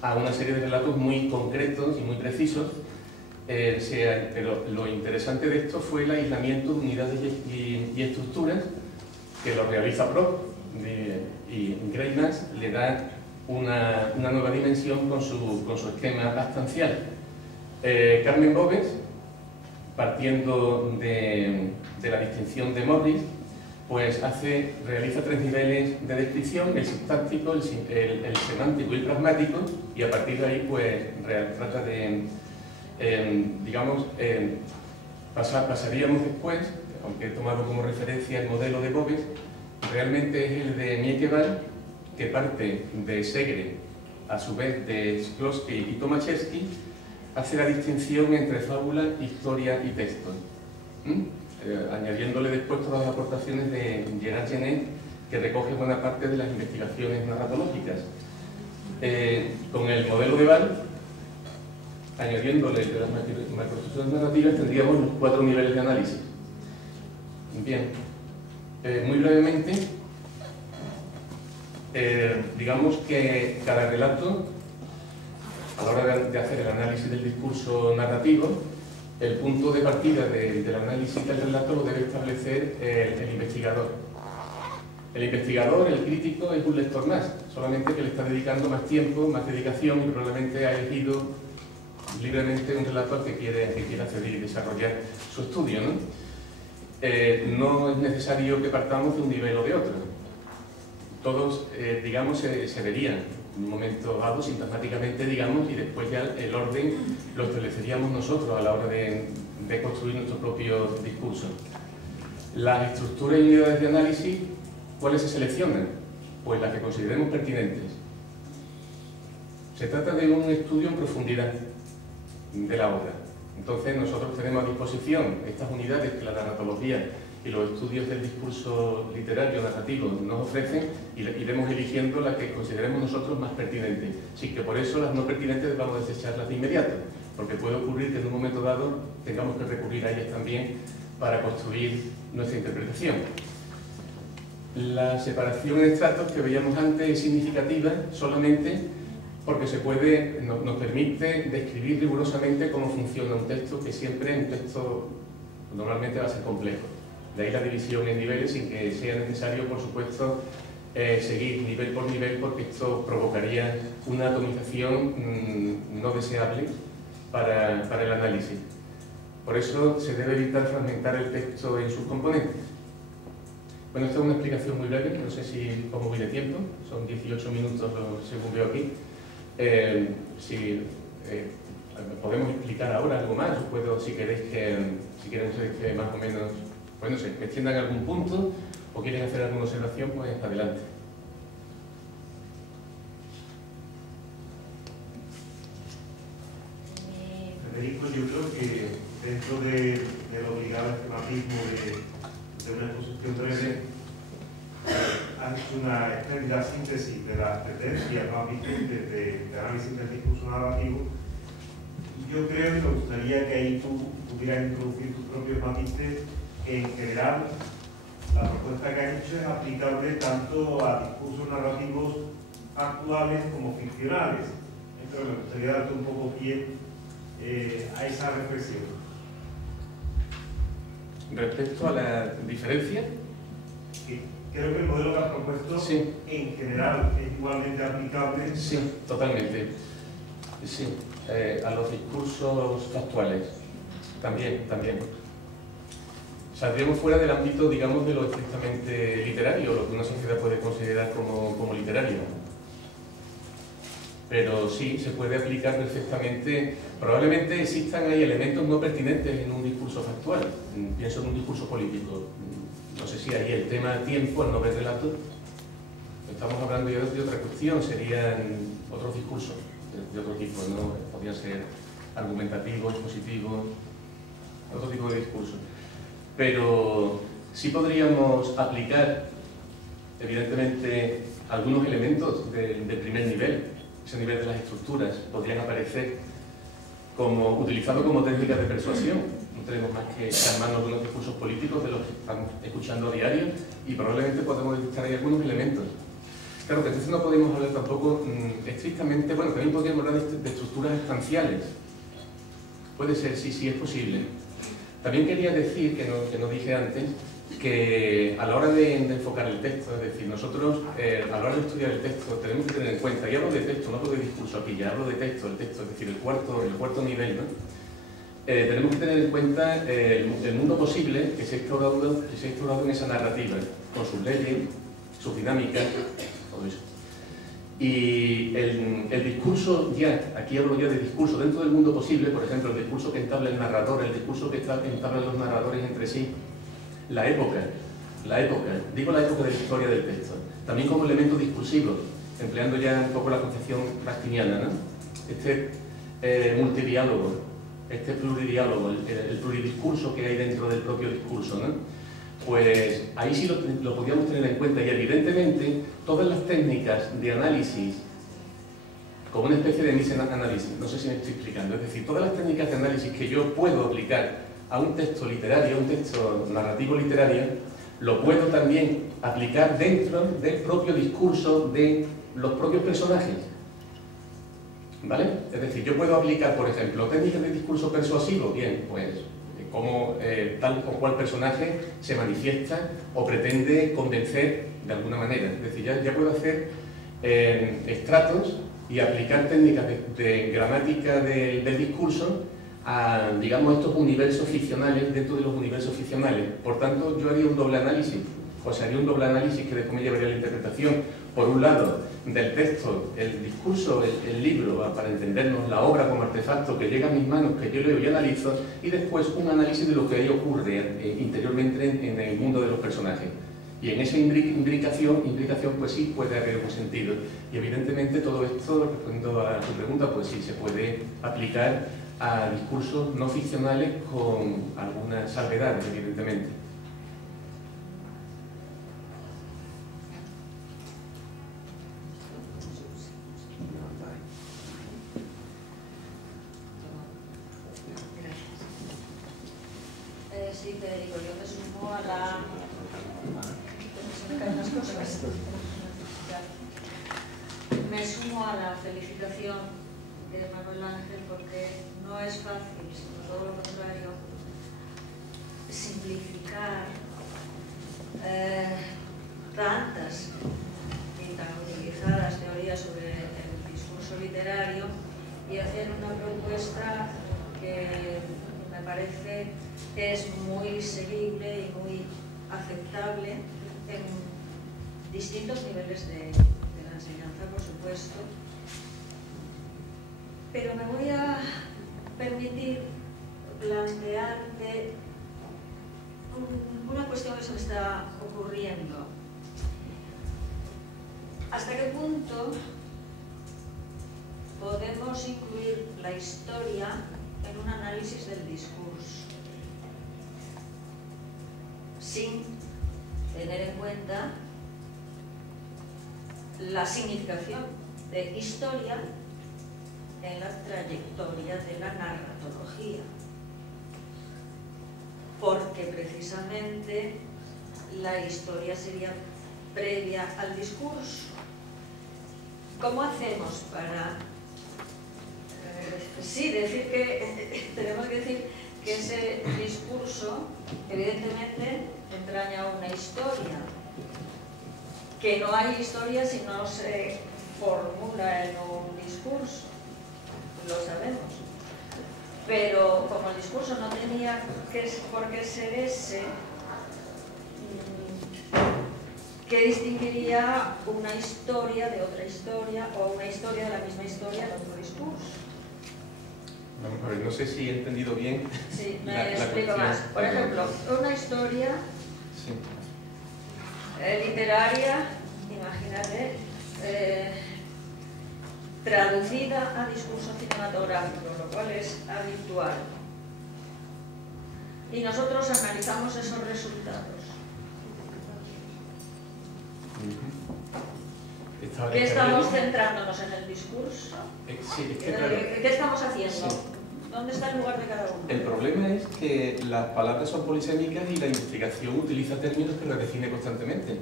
a una serie de relatos muy concretos y muy precisos. Pero lo interesante de esto fue el aislamiento de unidades y estructuras que lo realiza Proc, y Greymans le da una nueva dimensión con su esquema abstancial. Carmen Boves, partiendo de la distinción de Morris, pues realiza tres niveles de descripción: el sintáctico, el semántico y el pragmático, y a partir de ahí pues trata de, pasaríamos después, aunque he tomado como referencia el modelo de Boves, realmente es el de Miekewald, que parte de Segre, a su vez de Shklovsky y Tomaszewski, hace la distinción entre fábula, historia y texto, añadiéndole después todas las aportaciones de Gerard Genet, que recoge buena parte de las investigaciones narratológicas. Con el modelo de Wahl, añadiéndole de las macroestructuras narrativas, tendríamos los 4 niveles de análisis. Bien. Muy brevemente, digamos que cada relato, a la hora de hacer el análisis del discurso narrativo, el punto de partida del análisis del relato lo debe establecer el investigador. El investigador, el crítico, es un lector más, solamente que le está dedicando más tiempo, más dedicación, y probablemente ha elegido libremente un relato al que quiere acceder y desarrollar su estudio, ¿no? No es necesario que partamos de un nivel o de otro. Todos, digamos, se verían en un momento dado, sintomáticamente, digamos, y después ya el orden lo estableceríamos nosotros a la hora de construir nuestro propio discurso. Las estructuras y unidades de análisis, ¿cuáles se seleccionan? Pues las que consideremos pertinentes. Se trata de un estudio en profundidad de la obra. Entonces nosotros tenemos a disposición estas unidades que la narratología y los estudios del discurso literario narrativo nos ofrecen, y iremos eligiendo las que consideremos nosotros más pertinentes. Así que por eso las no pertinentes vamos a desecharlas de inmediato, porque puede ocurrir que en un momento dado tengamos que recurrir a ellas también para construir nuestra interpretación. La separación en estratos que veíamos antes es significativa solamente porque nos permite describir rigurosamente cómo funciona un texto, que siempre un texto normalmente va a ser complejo. De ahí la división en niveles, sin que sea necesario, por supuesto, seguir nivel por nivel, porque esto provocaría una atomización no deseable para el análisis. Por eso se debe evitar fragmentar el texto en sus componentes. Bueno, esta es una explicación muy breve, no sé si cómo voy de tiempo, son 18 minutos según veo aquí. Podemos explicar ahora algo más, puedo, si queréis si quieren que más o menos, pues no sé, que extiendan algún punto o quieren hacer alguna observación, pues adelante. Federico, yo creo que dentro del obligado esquematismo de una exposición breve, ha hecho una espléndida síntesis de las tendencias más vigentes de análisis del discurso narrativo. Yo creo que me gustaría que ahí tú pudieras introducir tus propios matices, que en general la propuesta que has hecho es aplicable tanto a discursos narrativos actuales como ficcionales. Entonces me gustaría darte un poco pie a esa reflexión. Respecto a la diferencia, Creo que el modelo que has propuesto sí, en general es igualmente aplicable. sí, totalmente. Sí, a los discursos actuales también. Saldríamos fuera del ámbito, digamos, de lo estrictamente literario, lo que una sociedad puede considerar como literario. Pero sí, se puede aplicar perfectamente. Probablemente existan ahí elementos no pertinentes en un discurso factual. Pienso en un discurso político. No sé si ahí el tema del tiempo, el no ver relato, estamos hablando ya de otra cuestión, serían otros discursos de otro tipo, ¿no? Podrían ser argumentativos, expositivos, otro tipo de discursos. Pero sí podríamos aplicar, evidentemente, algunos elementos del primer nivel, ese nivel de las estructuras, podrían aparecer como utilizados como técnicas de persuasión. No tenemos más que echar mano de unos discursos políticos de los que estamos escuchando a diario y probablemente podemos detectar ahí algunos elementos. Claro que entonces no podemos hablar tampoco estrictamente, bueno, también podríamos hablar de estructuras estanciales. Puede ser, sí, es posible. También quería decir, que no dije antes, que a la hora de enfocar el texto, es decir, nosotros a la hora de estudiar el texto tenemos que tener en cuenta, y hablo de texto, no hablo de discurso aquí, ya hablo de texto, el texto, es decir, el cuarto nivel, ¿no? Tenemos que tener en cuenta el mundo posible que se ha explorado en esa narrativa, con sus leyes, sus dinámicas, todo eso. Y el discurso ya, aquí hablo ya de discurso dentro del mundo posible, por ejemplo, el discurso que entabla el narrador, el discurso que entablan los narradores entre sí, la época, digo la época de la historia del texto, también como elemento discursivo, empleando ya un poco la concepción rastiniana, ¿no? Este multidiálogo, este pluridiálogo, el pluridiscurso que hay dentro del propio discurso, ¿no? Pues ahí sí lo podríamos tener en cuenta, y evidentemente todas las técnicas de análisis, como una especie de análisis, no sé si me estoy explicando, es decir, todas las técnicas de análisis que yo puedo aplicar a un texto literario, a un texto narrativo literario, lo puedo también aplicar dentro del propio discurso de los propios personajes. ¿Vale? Es decir, yo puedo aplicar, por ejemplo, técnicas de discurso persuasivo, bien, pues cómo tal o cual personaje se manifiesta o pretende convencer de alguna manera. Es decir, ya puedo hacer estratos y aplicar técnicas de gramática del discurso a, digamos, estos universos ficcionales dentro de los universos ficcionales. Por tanto, yo haría un doble análisis, pues haría un doble análisis que después me llevaría a la interpretación, por un lado, del texto, el discurso, el libro, para entendernos, la obra como artefacto que llega a mis manos, que yo leo y analizo, y después un análisis de lo que ahí ocurre interiormente en el mundo de los personajes. Y en esa imbricación, pues sí puede haber un sentido. Y evidentemente todo esto, respondiendo a tu pregunta, pues sí se puede aplicar a discursos no ficcionales con algunas salvedades, evidentemente. Sí, Federico, yo me sumo a la... Se me caen las cosas. Me sumo a la felicitación de Manuel Ángel, porque no es fácil, sino todo lo contrario, simplificar tantas y hacer una propuesta que me parece que es muy seguible y muy aceptable en distintos niveles de la enseñanza, por supuesto. Pero me voy a permitir plantearte una cuestión que se me está ocurriendo. ¿Hasta qué punto podemos incluir la historia en un análisis del discurso sin tener en cuenta la significación de historia en la trayectoria de la narratología? Porque precisamente la historia sería previa al discurso. ¿Cómo hacemos para sí decir que tenemos que decir que ese discurso evidentemente entraña una historia? Que no hay historia si no se formula en un discurso, lo sabemos. Pero como el discurso no tenía por qué ser ese, ¿qué distinguiría una historia de otra historia o una historia de la misma historia de otro discurso? Vamos a ver, no sé si he entendido bien. Sí, me explico más. Por ejemplo, una historia literaria, imagínate, traducida a discurso cinematográfico, lo cual es habitual. Y nosotros analizamos esos resultados. ¿Qué estamos centrándonos en el discurso? Sí, es que, claro, ¿Qué estamos haciendo? Sí. ¿Dónde está el lugar de cada uno? El problema es que las palabras son polisémicas y la investigación utiliza términos que las define constantemente.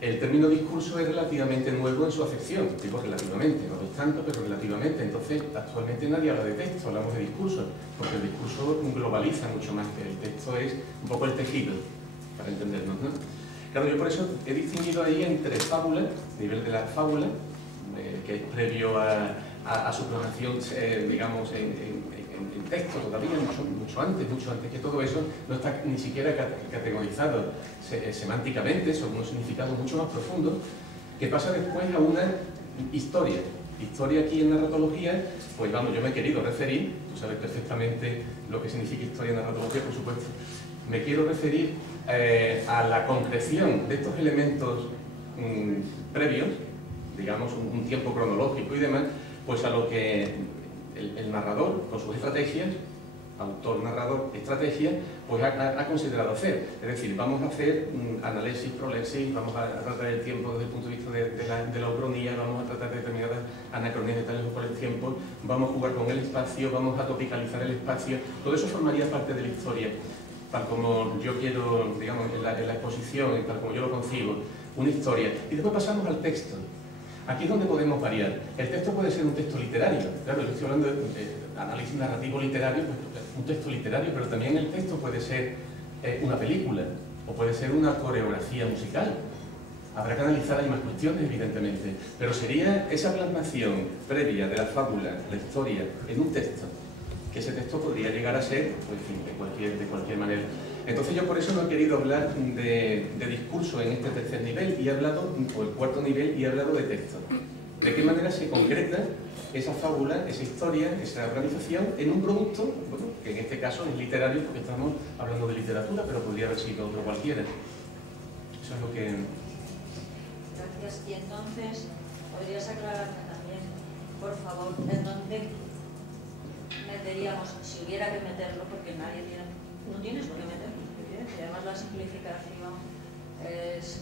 El término discurso es relativamente nuevo en su acepción, digo relativamente, no es tanto, pero relativamente. Entonces, actualmente nadie habla de texto, hablamos de discurso, porque el discurso globaliza mucho más que el texto, es un poco el tejido, para entendernos, ¿no? Claro, yo por eso he distinguido ahí entre fábula, nivel de la fábula, que es previo a su plasmación, digamos, en texto todavía, mucho antes que todo eso, no está ni siquiera categorizado semánticamente, son unos significados mucho más profundos, que pasa después a una historia. Historia aquí en narratología, pues vamos, yo me he querido referir, tú sabes perfectamente lo que significa historia en narratología, por supuesto, me quiero referir a la concreción de estos elementos previos, digamos un tiempo cronológico y demás, pues a lo que el narrador, con sus estrategias, autor, narrador, estrategia, pues ha considerado hacer. Es decir, vamos a hacer análisis, prolepsis, vamos a tratar el tiempo desde el punto de vista de la ucronía, vamos a tratar determinadas anacronías de tales o cuales tiempos, vamos a jugar con el espacio, vamos a topicalizar el espacio. Todo eso formaría parte de la historia, tal como yo quiero, digamos, en la exposición, tal como yo lo concibo, una historia. Y después pasamos al texto. Aquí es donde podemos variar. El texto puede ser un texto literario. Claro, yo estoy hablando de análisis narrativo literario, pues un texto literario, pero también el texto puede ser una película o puede ser una coreografía musical. Habrá que analizar ahí más cuestiones, evidentemente, pero sería esa plasmación previa de la fábula, la historia, en un texto, que ese texto podría llegar a ser, pues, en fin, de cualquier manera. Entonces yo por eso no he querido hablar de discurso en este tercer nivel y he hablado, o el cuarto nivel, y he hablado de texto. De qué manera se concreta esa fábula, esa historia, esa organización en un producto, bueno, que en este caso es literario porque estamos hablando de literatura, pero podría haber sido otro cualquiera. Eso es lo que... Gracias. Y entonces, ¿podrías aclararme también, por favor, en dónde meteríamos, si hubiera que meterlo, porque nadie tiene, no tienes por qué meterlo, y además la simplificación es